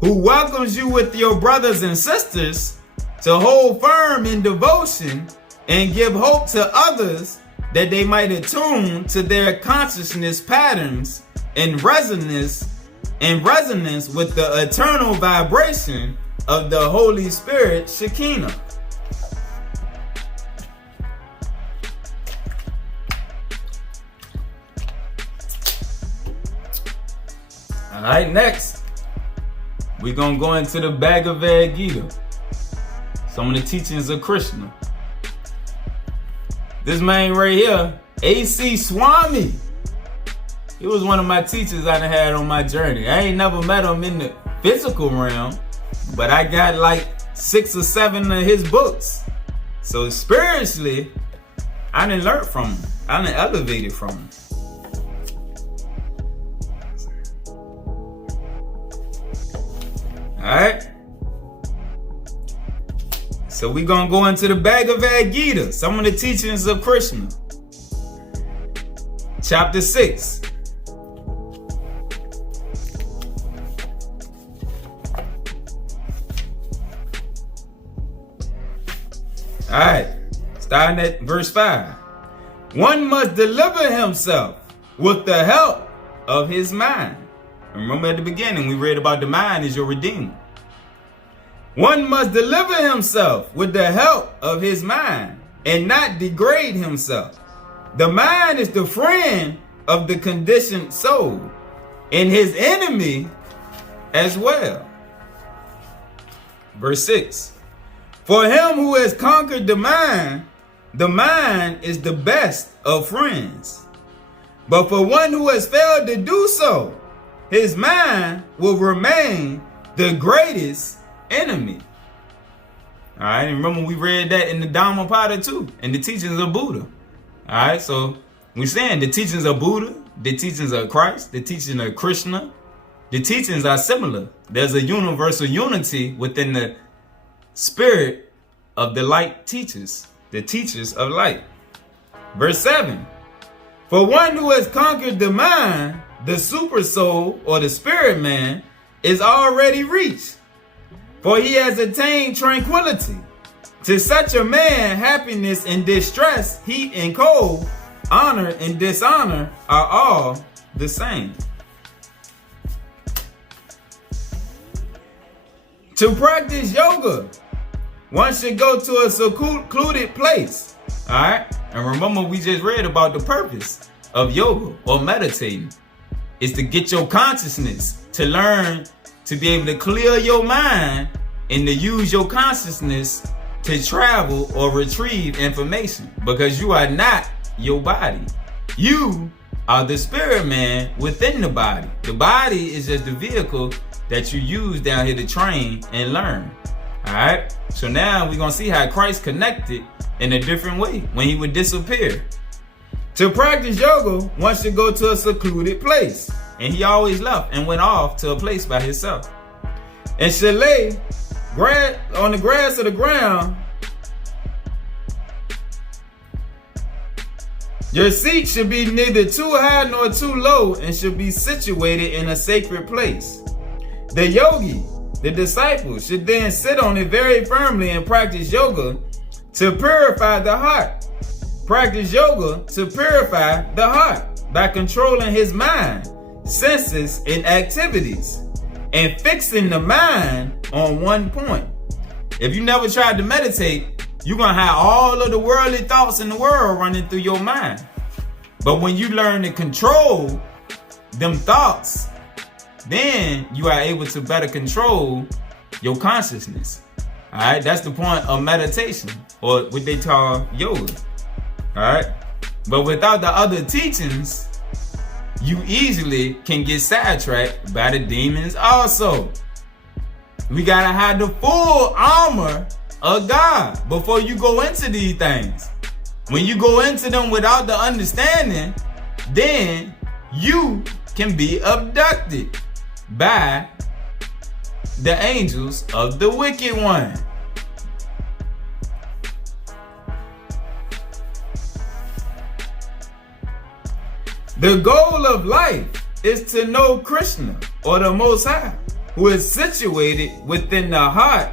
who welcomes you with your brothers and sisters to hold firm in devotion and give hope to others that they might attune to their consciousness patterns in resonance with the eternal vibration of the Holy Spirit Shekinah. All right, next, we're going to go into the Bhagavad Gita, some of the teachings of Krishna. This man right here, A.C. Swami, he was one of my teachers I done had on my journey. I ain't never met him in the physical realm, but I got like 6 or 7 of his books. So spiritually, I done learned from him. I done elevated from him. Alright. So we're going to go into the Bhagavad Gita, some of the teachings of Krishna. Chapter 6. Alright, starting at verse 5. One must deliver himself with the help of his mind. Remember at the beginning we read about the mind is your redeemer. One must deliver himself with the help of his mind and not degrade himself. The mind is the friend of the conditioned soul and his enemy as well. Verse 6. For him who has conquered the mind is the best of friends. But for one who has failed to do so, his mind will remain the greatest enemy. All right, and remember we read that in the Dhammapada too, in the teachings of Buddha. All right, so we're saying the teachings of Buddha, the teachings of Christ, the teachings of Krishna, the teachings are similar. There's a universal unity within the spirit of the light teachers, the teachers of light. Verse 7. For one who has conquered the mind, the super soul or the spirit man is already reached, for he has attained tranquility. To such a man, happiness and distress, heat and cold, honor and dishonor are all the same. To practice yoga, one should go to a secluded place. All right, and remember we just read about the purpose of yoga or meditating. Is to get your consciousness, to learn to be able to clear your mind and to use your consciousness to travel or retrieve information, because you are not your body. You are the spirit man within the body. The body is just the vehicle that you use down here to train and learn. All right, so now we're going to see how Christ connected in a different way when he would disappear. To practice yoga, one should go to a secluded place. And he always left and went off to a place by himself. and shall lay on the grass of the ground. Your seat should be neither too high nor too low, and should be situated in a sacred place. The yogi, the disciple, should then sit on it very firmly and practice yoga to purify the heart. Practice yoga to purify the heart by controlling his mind, senses, and activities, and fixing the mind on one point. If you never tried to meditate, you're going to have all of the worldly thoughts in the world running through your mind. But when you learn to control them thoughts, then you are able to better control your consciousness. All right, that's the point of meditation, or what they call yoga. All right, but without the other teachings, you easily can get sidetracked by the demons also. We gotta have the full armor of God before you go into these things. When you go into them without the understanding, then you can be abducted by the angels of the wicked one. The goal of life is to know Krishna, or the Most High, who is situated within the heart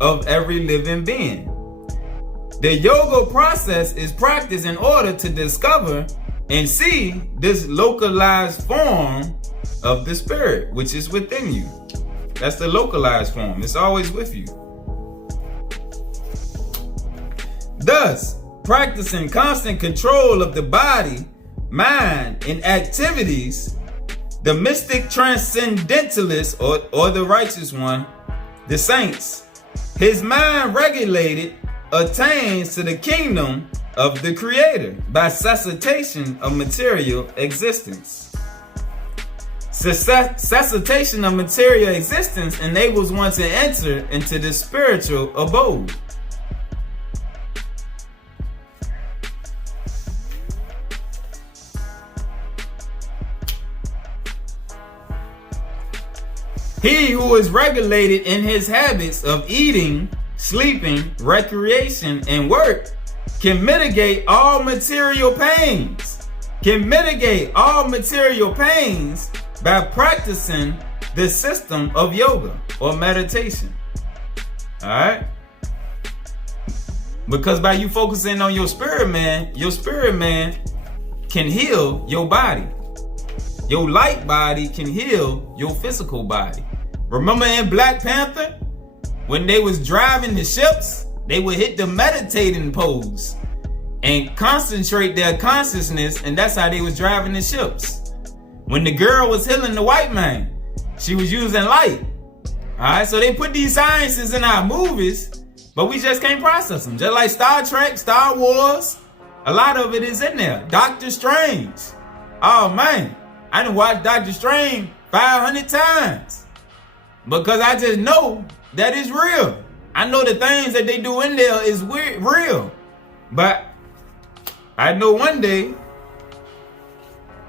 of every living being. The yoga process is practiced in order to discover and see this localized form of the spirit, which is within you. That's the localized form. It's always with you. Thus, practicing constant control of the body, mind, and activities, the mystic transcendentalist, or the righteous one, the saints, his mind regulated, attains to the kingdom of the Creator by cessation of material existence. Cessation of material existence enables one to enter into the spiritual abode. He who is regulated in his habits of eating, sleeping, recreation, and work can mitigate all material pains. By practicing the system of yoga or meditation. Alright? Because by you focusing on your spirit man can heal your body. Your light body can heal your physical body. Remember in Black Panther, when they was driving the ships, they would hit the meditating pose and concentrate their consciousness, and that's how they was driving the ships. When the girl was healing the white man, she was using light. Alright, so they put these sciences in our movies, but we just can't process them. Just like Star Trek, Star Wars, a lot of it is in there. Doctor Strange. Oh man, I done watched Doctor Strange 500 times. Because I just know that it's real. I know the things that they do in there is real. But I know one day,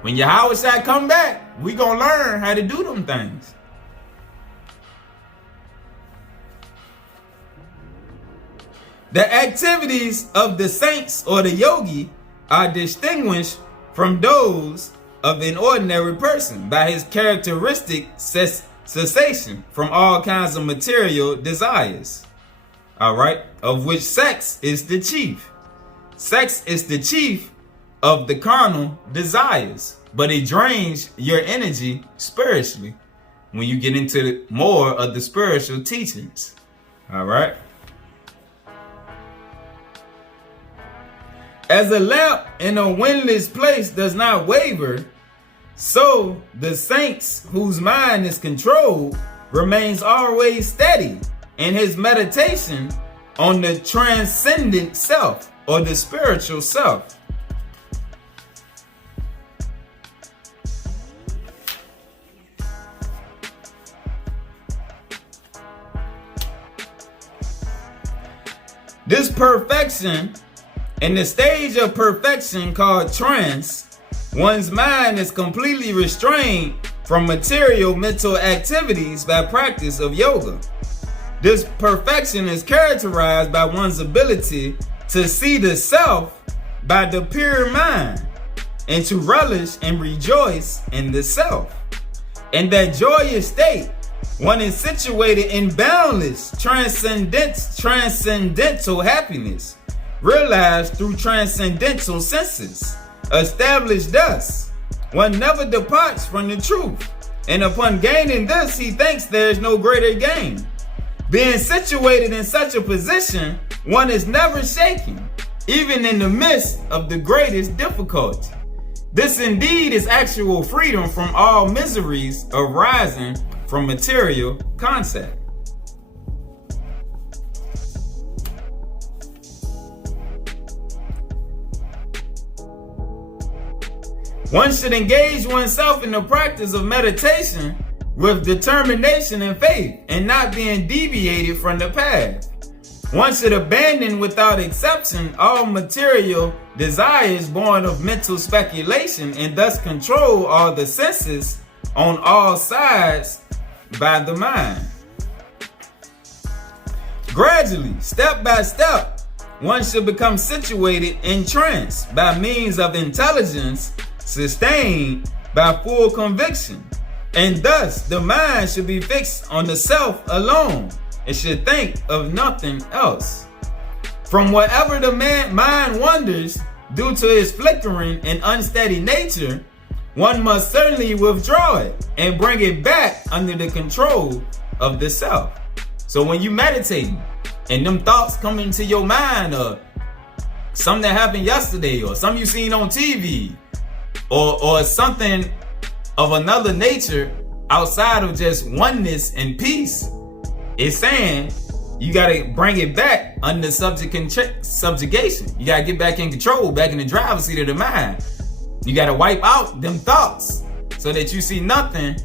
when Yahweh Shai come back, we gonna learn how to do them things. The activities of the saints or the yogi are distinguished from those of an ordinary person by his characteristic cessation from all kinds of material desires. Alright, of which sex is the chief. Sex is the chief of the carnal desires, but it drains your energy spiritually when you get into more of the spiritual teachings. All right. As a lamp in a windless place does not waver, so the saints whose mind is controlled remains always steady in his meditation on the transcendent self or the spiritual self. This perfection, in the stage of perfection called trance, one's mind is completely restrained from material mental activities by practice of yoga. This perfection is characterized by one's ability to see the self by the pure mind and to relish and rejoice in the self. In that joyous state, one is situated in boundless, transcendental happiness, realized through transcendental senses. Established thus, one never departs from the truth, and upon gaining this, he thinks there is no greater gain. Being situated in such a position, one is never shaken, even in the midst of the greatest difficulty. This indeed is actual freedom from all miseries arising from material contact. One should engage oneself in the practice of meditation with determination and faith, and not being deviated from the path. One should abandon without exception all material desires born of mental speculation, and thus control all the senses on all sides by the mind. Gradually, step by step, one should become situated in trance by means of intelligence sustained by full conviction, and thus the mind should be fixed on the self alone and should think of nothing else. From whatever the mind wanders due to its flickering and unsteady nature, one must certainly withdraw it and bring it back under the control of the self. So when you meditate and them thoughts come into your mind, or something that happened yesterday, or something you seen on TV, or something of another nature outside of just oneness and peace, it's saying you gotta bring it back under subjugation. You gotta get back in control, back in the driver's seat of the mind. You gotta wipe out them thoughts so that you see nothing.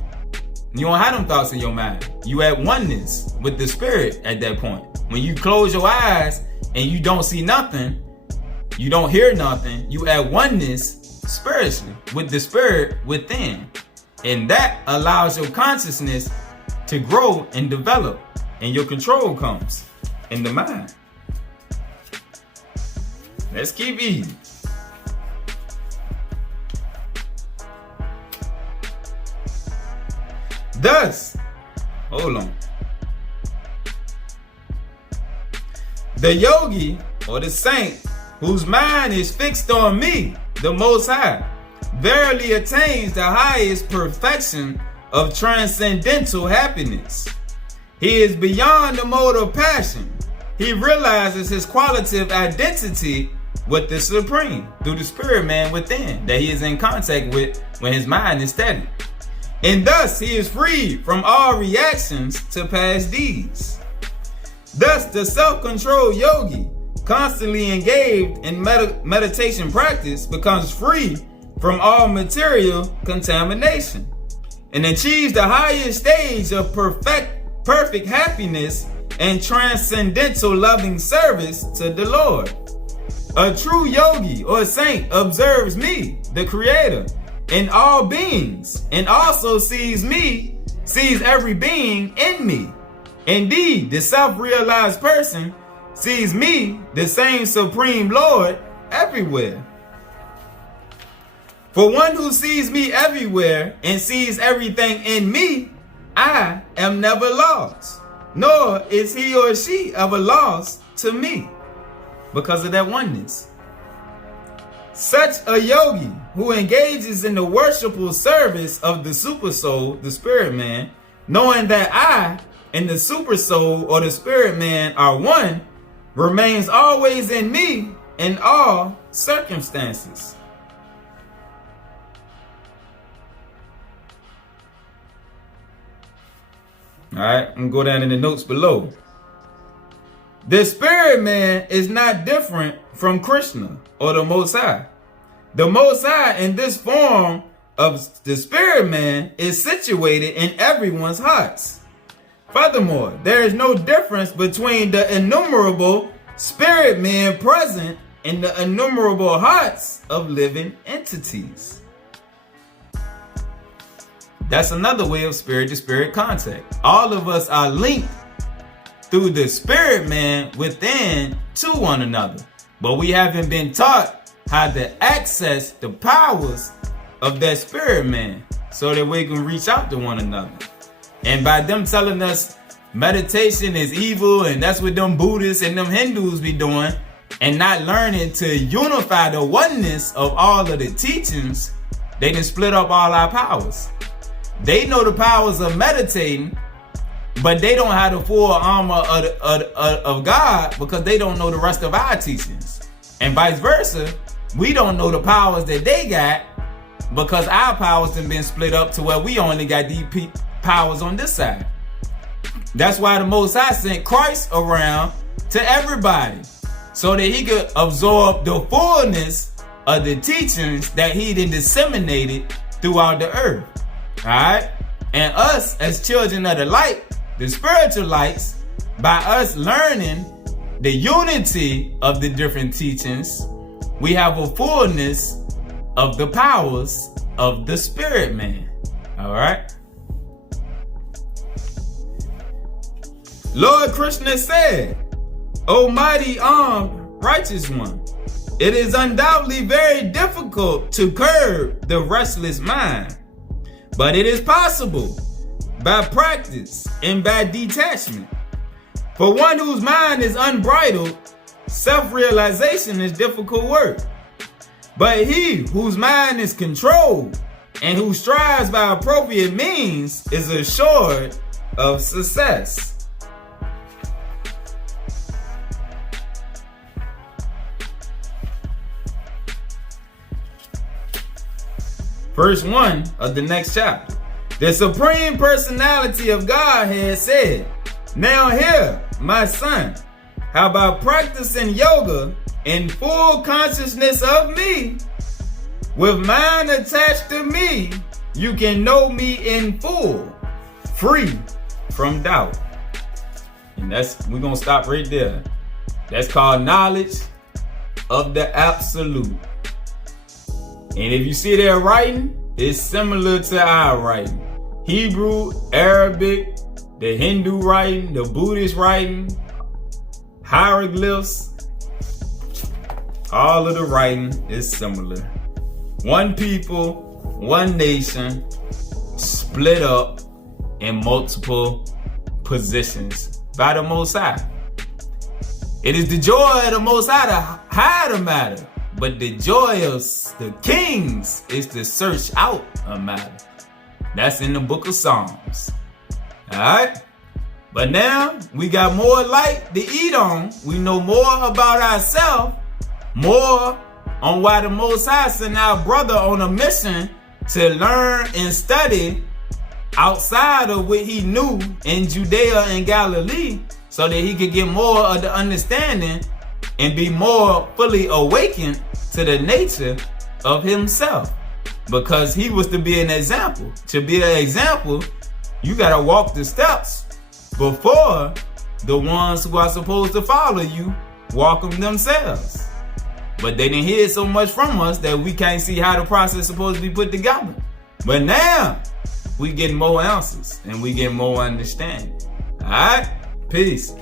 You don't have them thoughts in your mind. You at oneness with the spirit at that point. When you close your eyes and you don't see nothing, you don't hear nothing, you at oneness spiritually with the spirit within. And that allows your consciousness to grow and develop, and your control comes in the mind. Let's keep eating. Thus, hold on. The yogi or the saint whose mind is fixed on me, the Most High, verily attains the highest perfection of transcendental happiness. He is beyond the mode of passion. He realizes his qualitative identity with the Supreme through the spirit man within that he is in contact with when his mind is steady. And thus he is freed from all reactions to past deeds. Thus the self-controlled yogi, constantly engaged in meditation practice, becomes free from all material contamination and achieves the highest stage of perfect happiness and transcendental loving service to the Lord. A true yogi or saint observes me, the Creator, in all beings, and also sees every being in me. Indeed, the self-realized person sees me, the same Supreme Lord, everywhere. For one who sees me everywhere and sees everything in me, I am never lost, nor is he or she ever lost to me, because of that oneness. Such a yogi who engages in the worshipful service of the super soul, the spirit man, knowing that I and the super soul or the spirit man are one, remains always in me in all circumstances. All right, I'm gonna go down in the notes below. The spirit man is not different from Krishna or the Most High. The Most High in this form of the spirit man is situated in everyone's hearts. Furthermore, there is no difference between the innumerable spirit men present in the innumerable hearts of living entities. That's another way of spirit to spirit contact. All of us are linked through the spirit man within to one another. But we haven't been taught how to access the powers of that spirit man so that we can reach out to one another. And by them telling us meditation is evil and that's what them Buddhists and them Hindus be doing, and not learning to unify the oneness of all of the teachings, they can split up all our powers. They know the powers of meditating, but they don't have the full armor of God because they don't know the rest of our teachings. And vice versa, we don't know the powers that they got because our powers have been split up to where we only got these powers on this side. That's why the Most High sent Christ around to everybody so that he could absorb the fullness of the teachings that he then disseminated throughout the earth. Alright? And us as children of the light, the spiritual lights, by us learning the unity of the different teachings, we have a fullness of the powers of the spirit man. Alright? Lord Krishna said, O mighty armed righteous one, it is undoubtedly very difficult to curb the restless mind, but it is possible by practice and by detachment. For one whose mind is unbridled, self-realization is difficult work. But he whose mind is controlled and who strives by appropriate means is assured of success. Verse 1 of the next chapter. The Supreme Personality of Godhead said, Now hear, my son, how by practicing yoga in full consciousness of me, with mind attached to me, you can know me in full, free from doubt. And we're going to stop right there. That's called knowledge of the absolute. And if you see their writing, it's similar to our writing. Hebrew, Arabic, the Hindu writing, the Buddhist writing, hieroglyphs, all of the writing is similar. One people, one nation, split up in multiple positions by the Most High. It is the joy of the Most High to hide a matter, but the joy of the kings is to search out a matter. That's in the book of Psalms. Alright? But now we got more light to eat on. We know more about ourselves, more on why the Most High sent our brother on a mission to learn and study outside of what he knew in Judea and Galilee, so that he could get more of the understanding and be more fully awakened to the nature of himself. Because he was to be an example. To be an example, you got to walk the steps before the ones who are supposed to follow you walk them themselves. But they didn't hear so much from us that we can't see how the process is supposed to be put together. But now we get more answers and we get more understanding. All right? Peace.